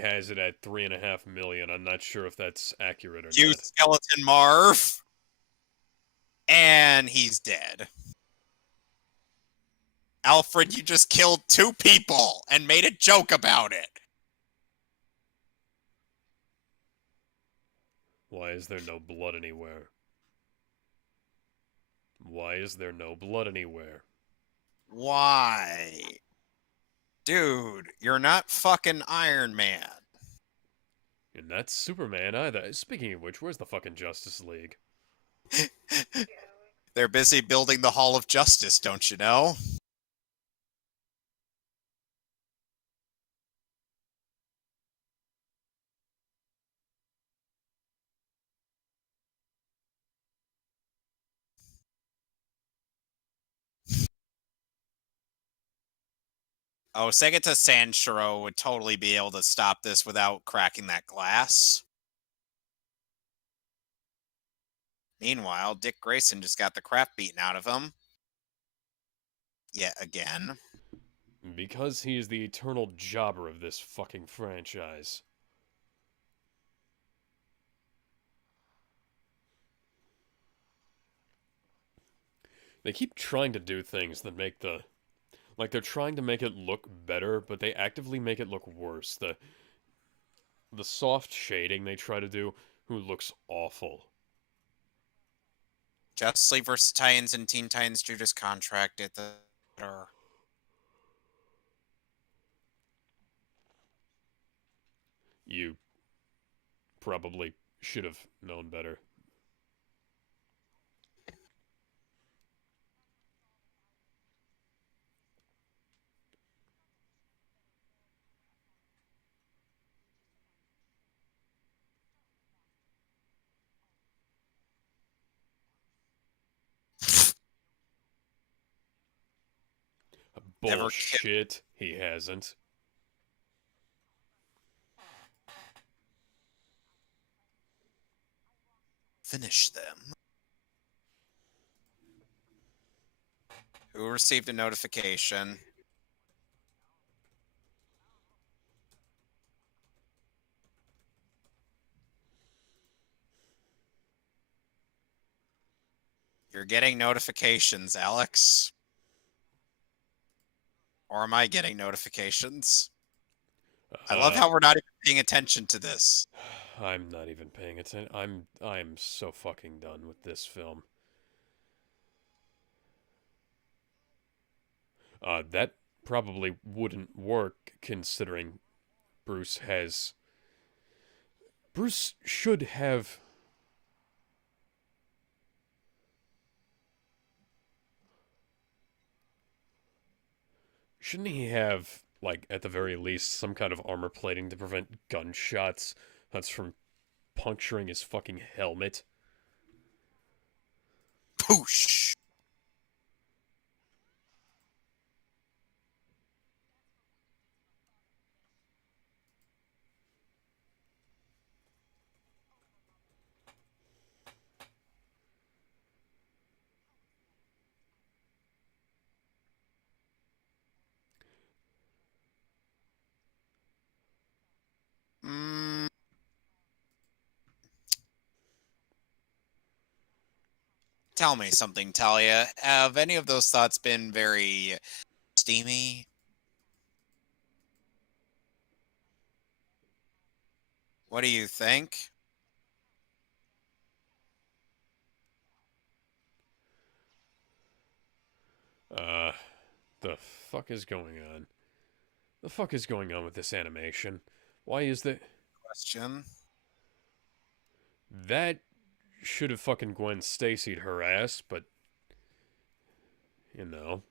has it at 3.5 million. I'm not sure if that's accurate or Cue not. Skeleton Marv. And he's dead. Alfred, you just killed 2 people and made a joke about it. Why is there no blood anywhere? Why is there no blood anywhere? Why? Dude, you're not fucking Iron Man. And that's Superman either. Speaking of which, where's the fucking Justice League? They're busy building the Hall of Justice, don't you know? Oh, Segata Sanshiro would totally be able to stop this without cracking that glass. Meanwhile, Dick Grayson just got the crap beaten out of him. Yet again. Because he is the eternal jobber of this fucking franchise. They keep trying to do things that make the... Like, they're trying to make it look better, but they actively make it look worse. The soft shading they try to do, who looks awful. Justice League vs. Titans and Teen Titans Judas Contract at the... You probably should have known better. Never kill. Bullshit, he hasn't. Finish them. Who received a notification? You're getting notifications, Alex. Or am I getting notifications? I love how we're not even paying attention to this. I'm not even paying attention. I'm so fucking done with this film. That probably wouldn't work considering Bruce has... Bruce should have... Shouldn't he have, like, at the very least, some kind of armor plating to prevent gunshots that's from puncturing his fucking helmet? Poosh! Tell me something, Talia. Have any of those thoughts been very steamy? What do you think? Uh, the fuck is going on? The fuck is going on with this animation? Why is that? Question. That should have fucking Gwen Stacy'd her ass, but you know.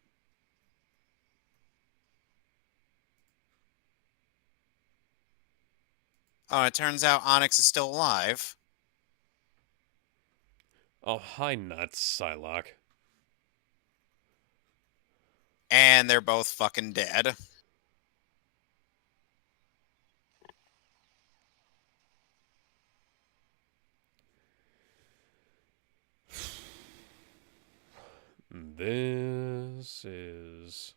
Oh, it turns out Onyx is still alive. Oh, hi nuts, Psylocke. And they're both fucking dead. This is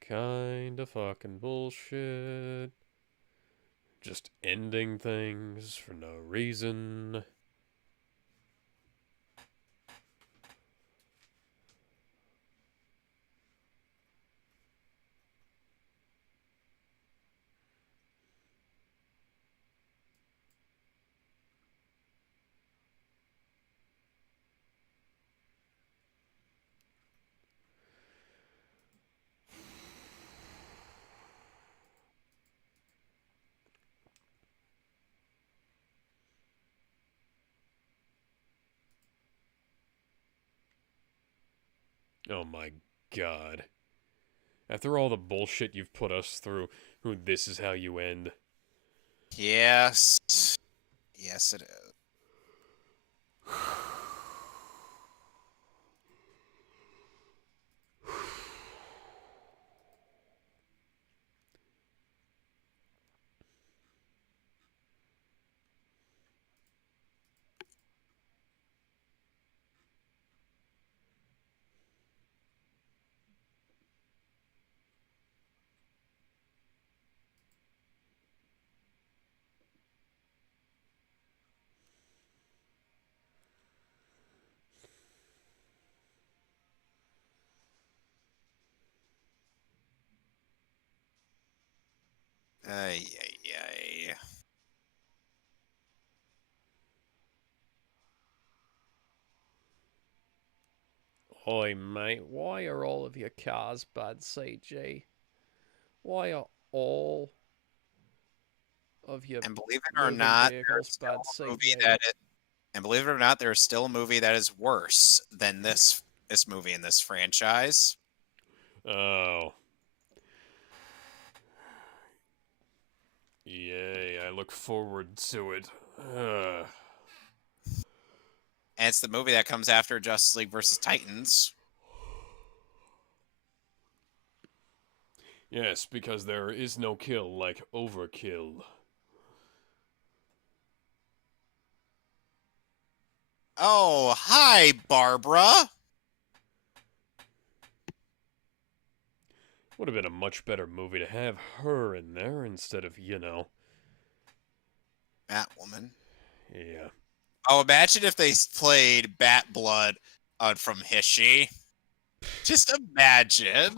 kinda fucking bullshit. Just ending things for no reason. Oh my god. After all the bullshit you've put us through, this is how you end. Yes. Yes, it is. Ay, ay, ay. Oi, mate, why are all of your cars bad, CG? Why are all of your And believe it or moving not, there's vehicles still bad, a movie CG? that it, and believe it or not, there's still a movie that is worse than this movie in this franchise. Oh. Yay, I look forward to it. Ugh. And it's the movie that comes after Justice League versus Titans. Yes, because there is no kill like overkill. Oh, hi, Barbara. Would have been a much better movie to have her in there instead of, Batwoman. yeah. Oh, imagine if they played Bat Blood from Hishi. Just imagine.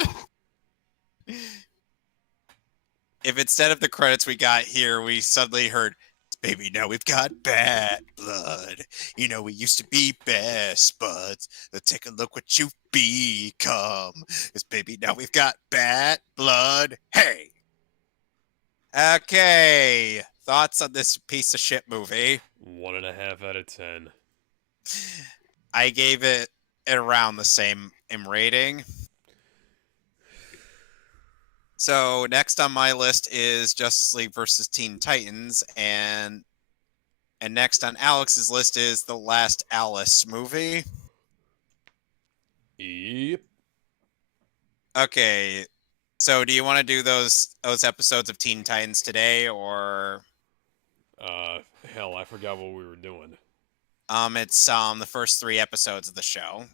If instead of the credits we got here, we suddenly heard, baby, now we've got Bat Blood. You know, we used to be best buds. Let's take a look what you've become. Because, baby, now we've got Bat Blood. Hey. Okay. Thoughts on this piece of shit movie? 1.5 out of 10. I gave it around the same rating. So next on my list is Justice League versus Teen Titans, and next on Alex's list is the last Alice movie. Yep. Okay, so do you want to do those episodes of Teen Titans today, or Hell, I forgot what we were doing. it's the first 3 episodes of the show?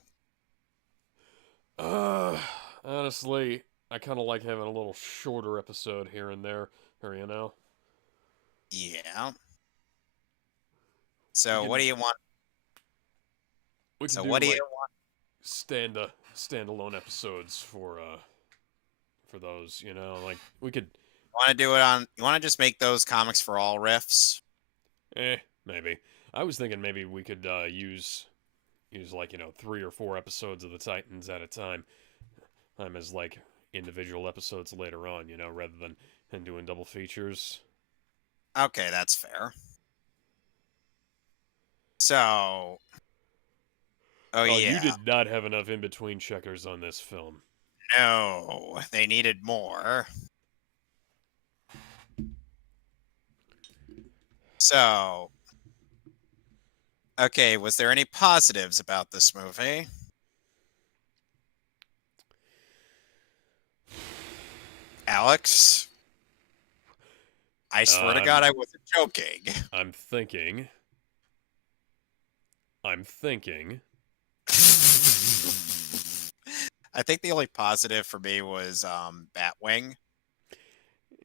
Uh, Honestly, I kind of like having a little shorter episode here and there, or. Yeah. We So what could do you want? We could So do what do like you want? standalone episodes for those, you know, like we could Want to do it on? You want to just make those comics for all riffs? maybe. I was thinking maybe we could use like, you know, 3 or 4 episodes of the Titans at a time. As like individual episodes later on, you know, rather than doing double features. Okay, that's fair. So, oh Oh, you yeah, did not have enough in between checkers on this film. no, they needed more. So, okay, was there any positives about this movie? Alex, I swear to God, I'm I wasn't joking. I'm thinking. I'm thinking. I think the only positive for me was Batwing.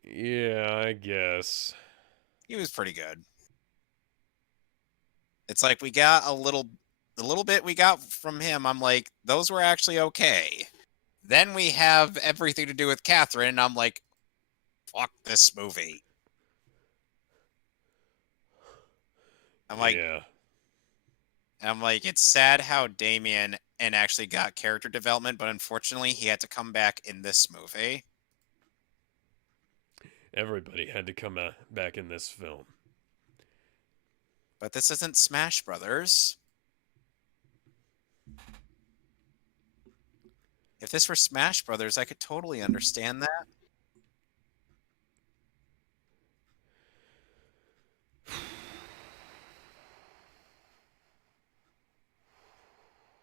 Yeah, I guess. He was pretty good. It's like we got the little bit we got from him. I'm like, those were actually okay. Then we have everything to do with Catherine, and I'm like, fuck this movie. I'm like, Yeah. it's sad how Damien and actually got character development, but unfortunately, he had to come back in this movie. Everybody had to come back in this film. But this isn't Smash Brothers. If this were Smash Brothers, I could totally understand that.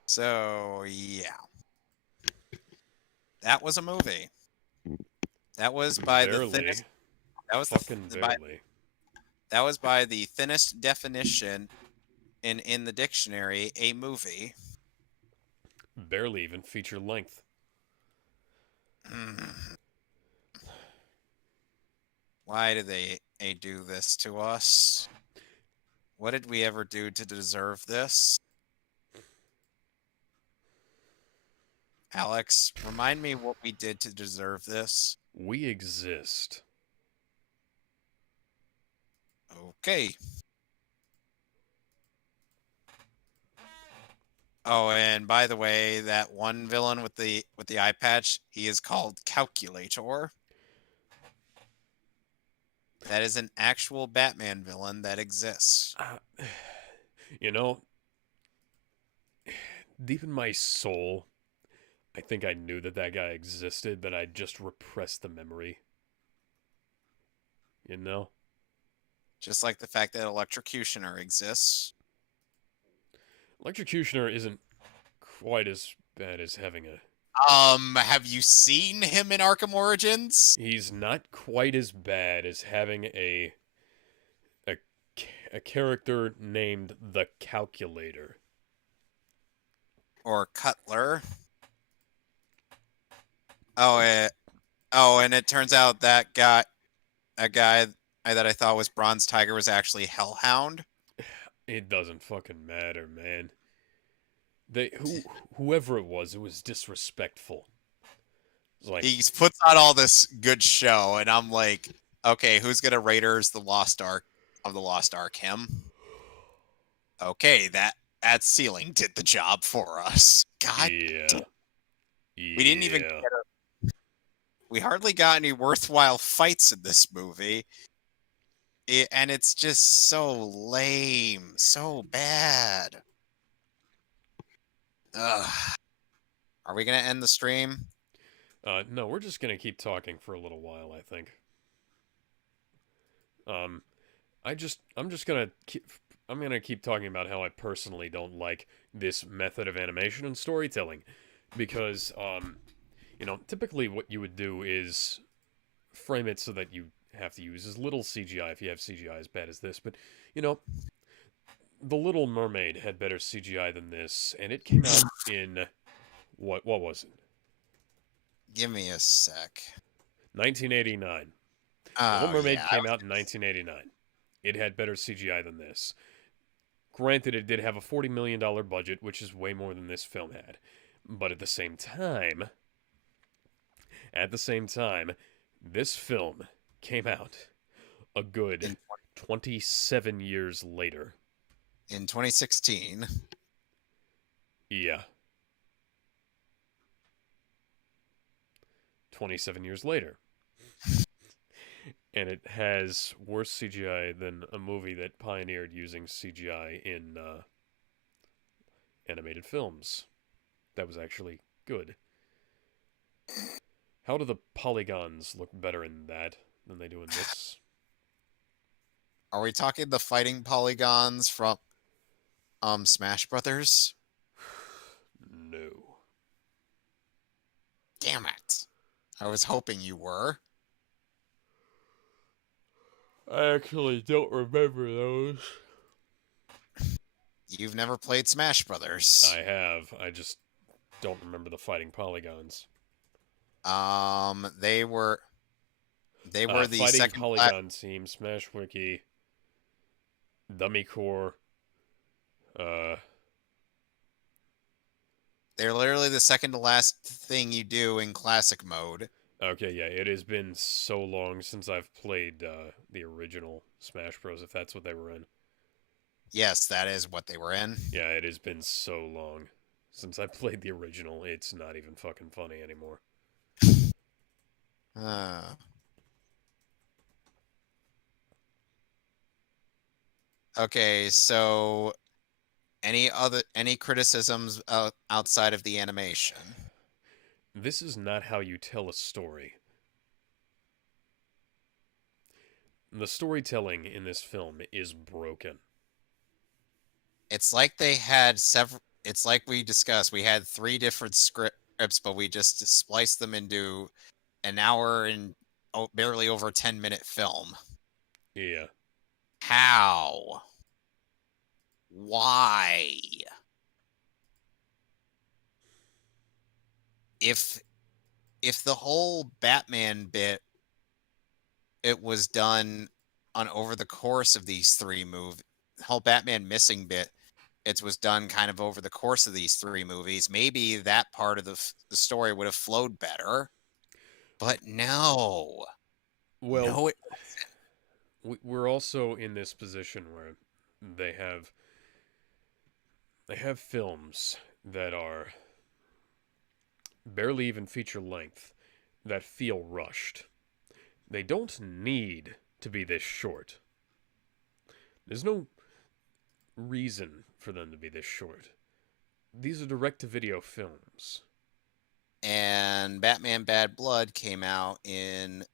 So yeah, that was a movie. That was by the Barely. thinnest. That was Fucking the by barely. that was by the thinnest definition in the dictionary a movie. Barely even feature length. Why did they do this to us? What did we ever do to deserve this? Alex, remind me what we did to deserve this. We exist. Okay. Oh, and by the way, that one villain with the eye patch, he is called Calculator. That is an actual Batman villain that exists. You know, deep in my soul, I think I knew that guy existed, but I just repressed the memory. You know? Just like the fact that Electrocutioner exists. Electrocutioner isn't quite as bad as having a. Have you seen him in Arkham Origins? He's not quite as bad as having a, a character named the Calculator. Or Cutler? Oh, and it turns out that guy that I thought was Bronze Tiger was actually Hellhound. It doesn't fucking matter, man. Whoever it was disrespectful. It's like, He puts on all this good show, and I'm like, okay, who's gonna Raiders the Lost Ark of the Lost Ark? Him. Okay, that ceiling did the job for us. God, yeah, we didn't even yeah. we hardly got any worthwhile fights in this movie. And it's just so lame, so bad. Ugh. Are we gonna end the stream? No, we're just gonna keep talking for a little while. I think. Um, I'm just gonna keep. I'm gonna keep talking about how I personally don't like this method of animation and storytelling, because you know, typically what you would do is frame it so that you have to use as little CGI if you have CGI as bad as this. But you know, The Little Mermaid had better CGI than this, and it came out in what was it? Give me a sec. 1989. Little Oh Mermaid yeah, came out in 1989. It had better CGI than this. Granted, it did have a $40 million budget, which is way more than this film had. But at the same time, this film came out a good in 27 years later. in 2016. Yeah, 27 years later. And it has worse CGI than a movie that pioneered using CGI in animated films. That was actually good. How do the polygons look better in that than they do in this? Are we talking the fighting polygons from Smash Brothers? No. Damn it. I was hoping you were. I actually don't remember those. You've never played Smash Brothers. I have. I just don't remember the fighting polygons. They were the Fighting second polygon team, Smash Wiki, Dummy Core. Uh, they're literally the second to last thing you do in classic mode. okay, yeah, it has been so long since I've played the original Smash Bros. If that's what they were in. Yes, that is what they were in. Yeah, it has been so long since I played the original. It's not even fucking funny anymore. Uh, okay, so any criticisms outside of the animation? This is not how you tell a story. The storytelling in this film is broken. It's like they had several. It's like we discussed. We had 3 different scripts, but we just spliced them into an hour and barely over 10-minute film. Yeah. How? Why? If the whole Batman bit it was done on over the course of these 3 movies, the whole Batman missing bit it was done kind of over the course of these 3 movies, maybe that part of the story would have flowed better. But no. Well, No, we're also in this position where they have films that are barely even feature length that feel rushed. They don't need to be this short. There's no reason for them to be this short. These are direct to video films. and Batman Bad Blood came out on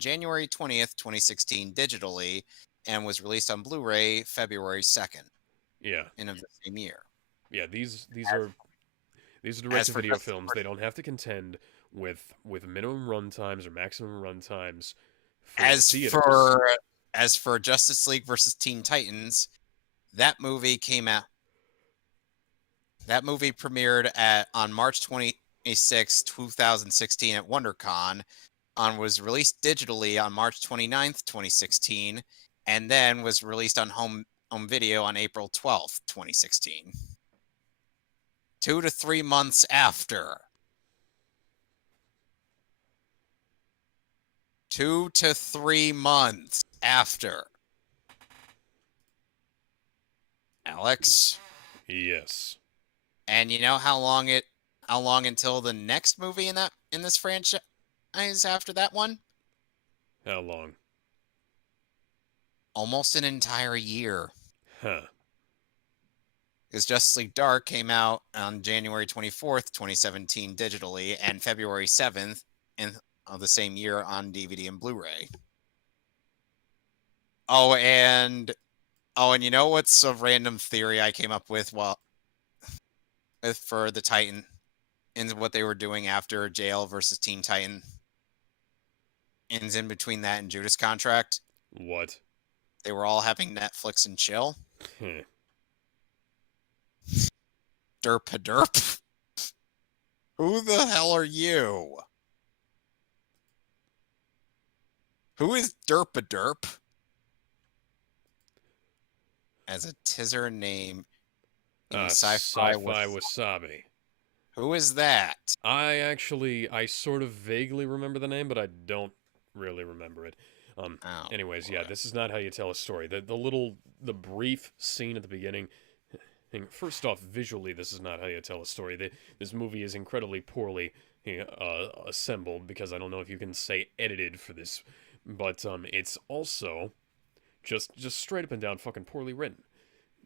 January 20th, 2016 digitally and was released on Blu-ray February 2nd Yeah. in of the same year. Yeah, these As, are direct as to for video Justice films. They don't have to contend with minimum run times or maximum run times for as theaters. for as for Justice League versus Teen Titans, that movie came out. That movie premiered on March 26, 2016 at WonderCon, was released digitally on March 29th, 2016, and then was released on home video on April 12th, 2016. 2 to 3 months after. 2 to 3 months after. Alex? Yes. And you know how long until the next movie in this franchise after that one? How long? Almost an entire year. Huh. Because Justice League Dark came out on January 24th, 2017 digitally, and February 7th of the same year on DVD and Blu-ray. And you know what's a random theory I came up with for the Titan and what they were doing after Jail versus Teen Titan ends in between that and Judas Contract? What? They were all having Netflix and chill. Derp. Who the hell are you? Who is Derp? as a Tizzer name in sci-fi Sci-fi with wasabi. who is that? I sort of vaguely remember the name, but I don't really remember it. Um, Oh anyways, yeah, boy. this is not how you tell a story. The brief scene at the beginning. First off, visually, this is not how you tell a story. This movie is incredibly poorly assembled because I don't know if you can say edited for this, but it's also just straight up and down fucking poorly written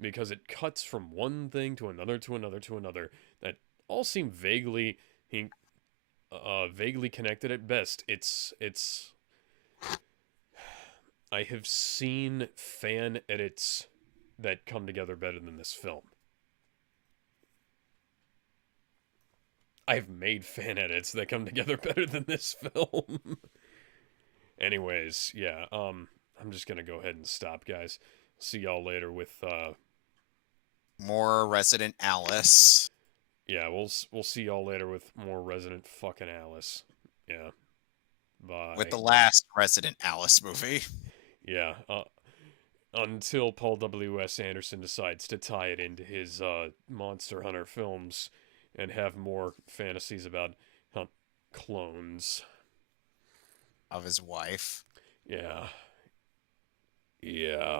because it cuts from one thing to another to another to another that all seem vaguely connected at best. It's I have seen fan edits that come together better than this film. I've made fan edits that come together better than this film. Anyways, yeah, I'm just gonna go ahead and stop, guys. See y'all later with More Resident Alice yeah, we'll see y'all later with more Resident fucking Alice. Yeah. with Bye. the last Resident Alice movie. Yeah. Until Paul W.S. Anderson decides to tie it into his Monster Hunter films and have more fantasies about clones. Of his wife. Yeah. Yeah.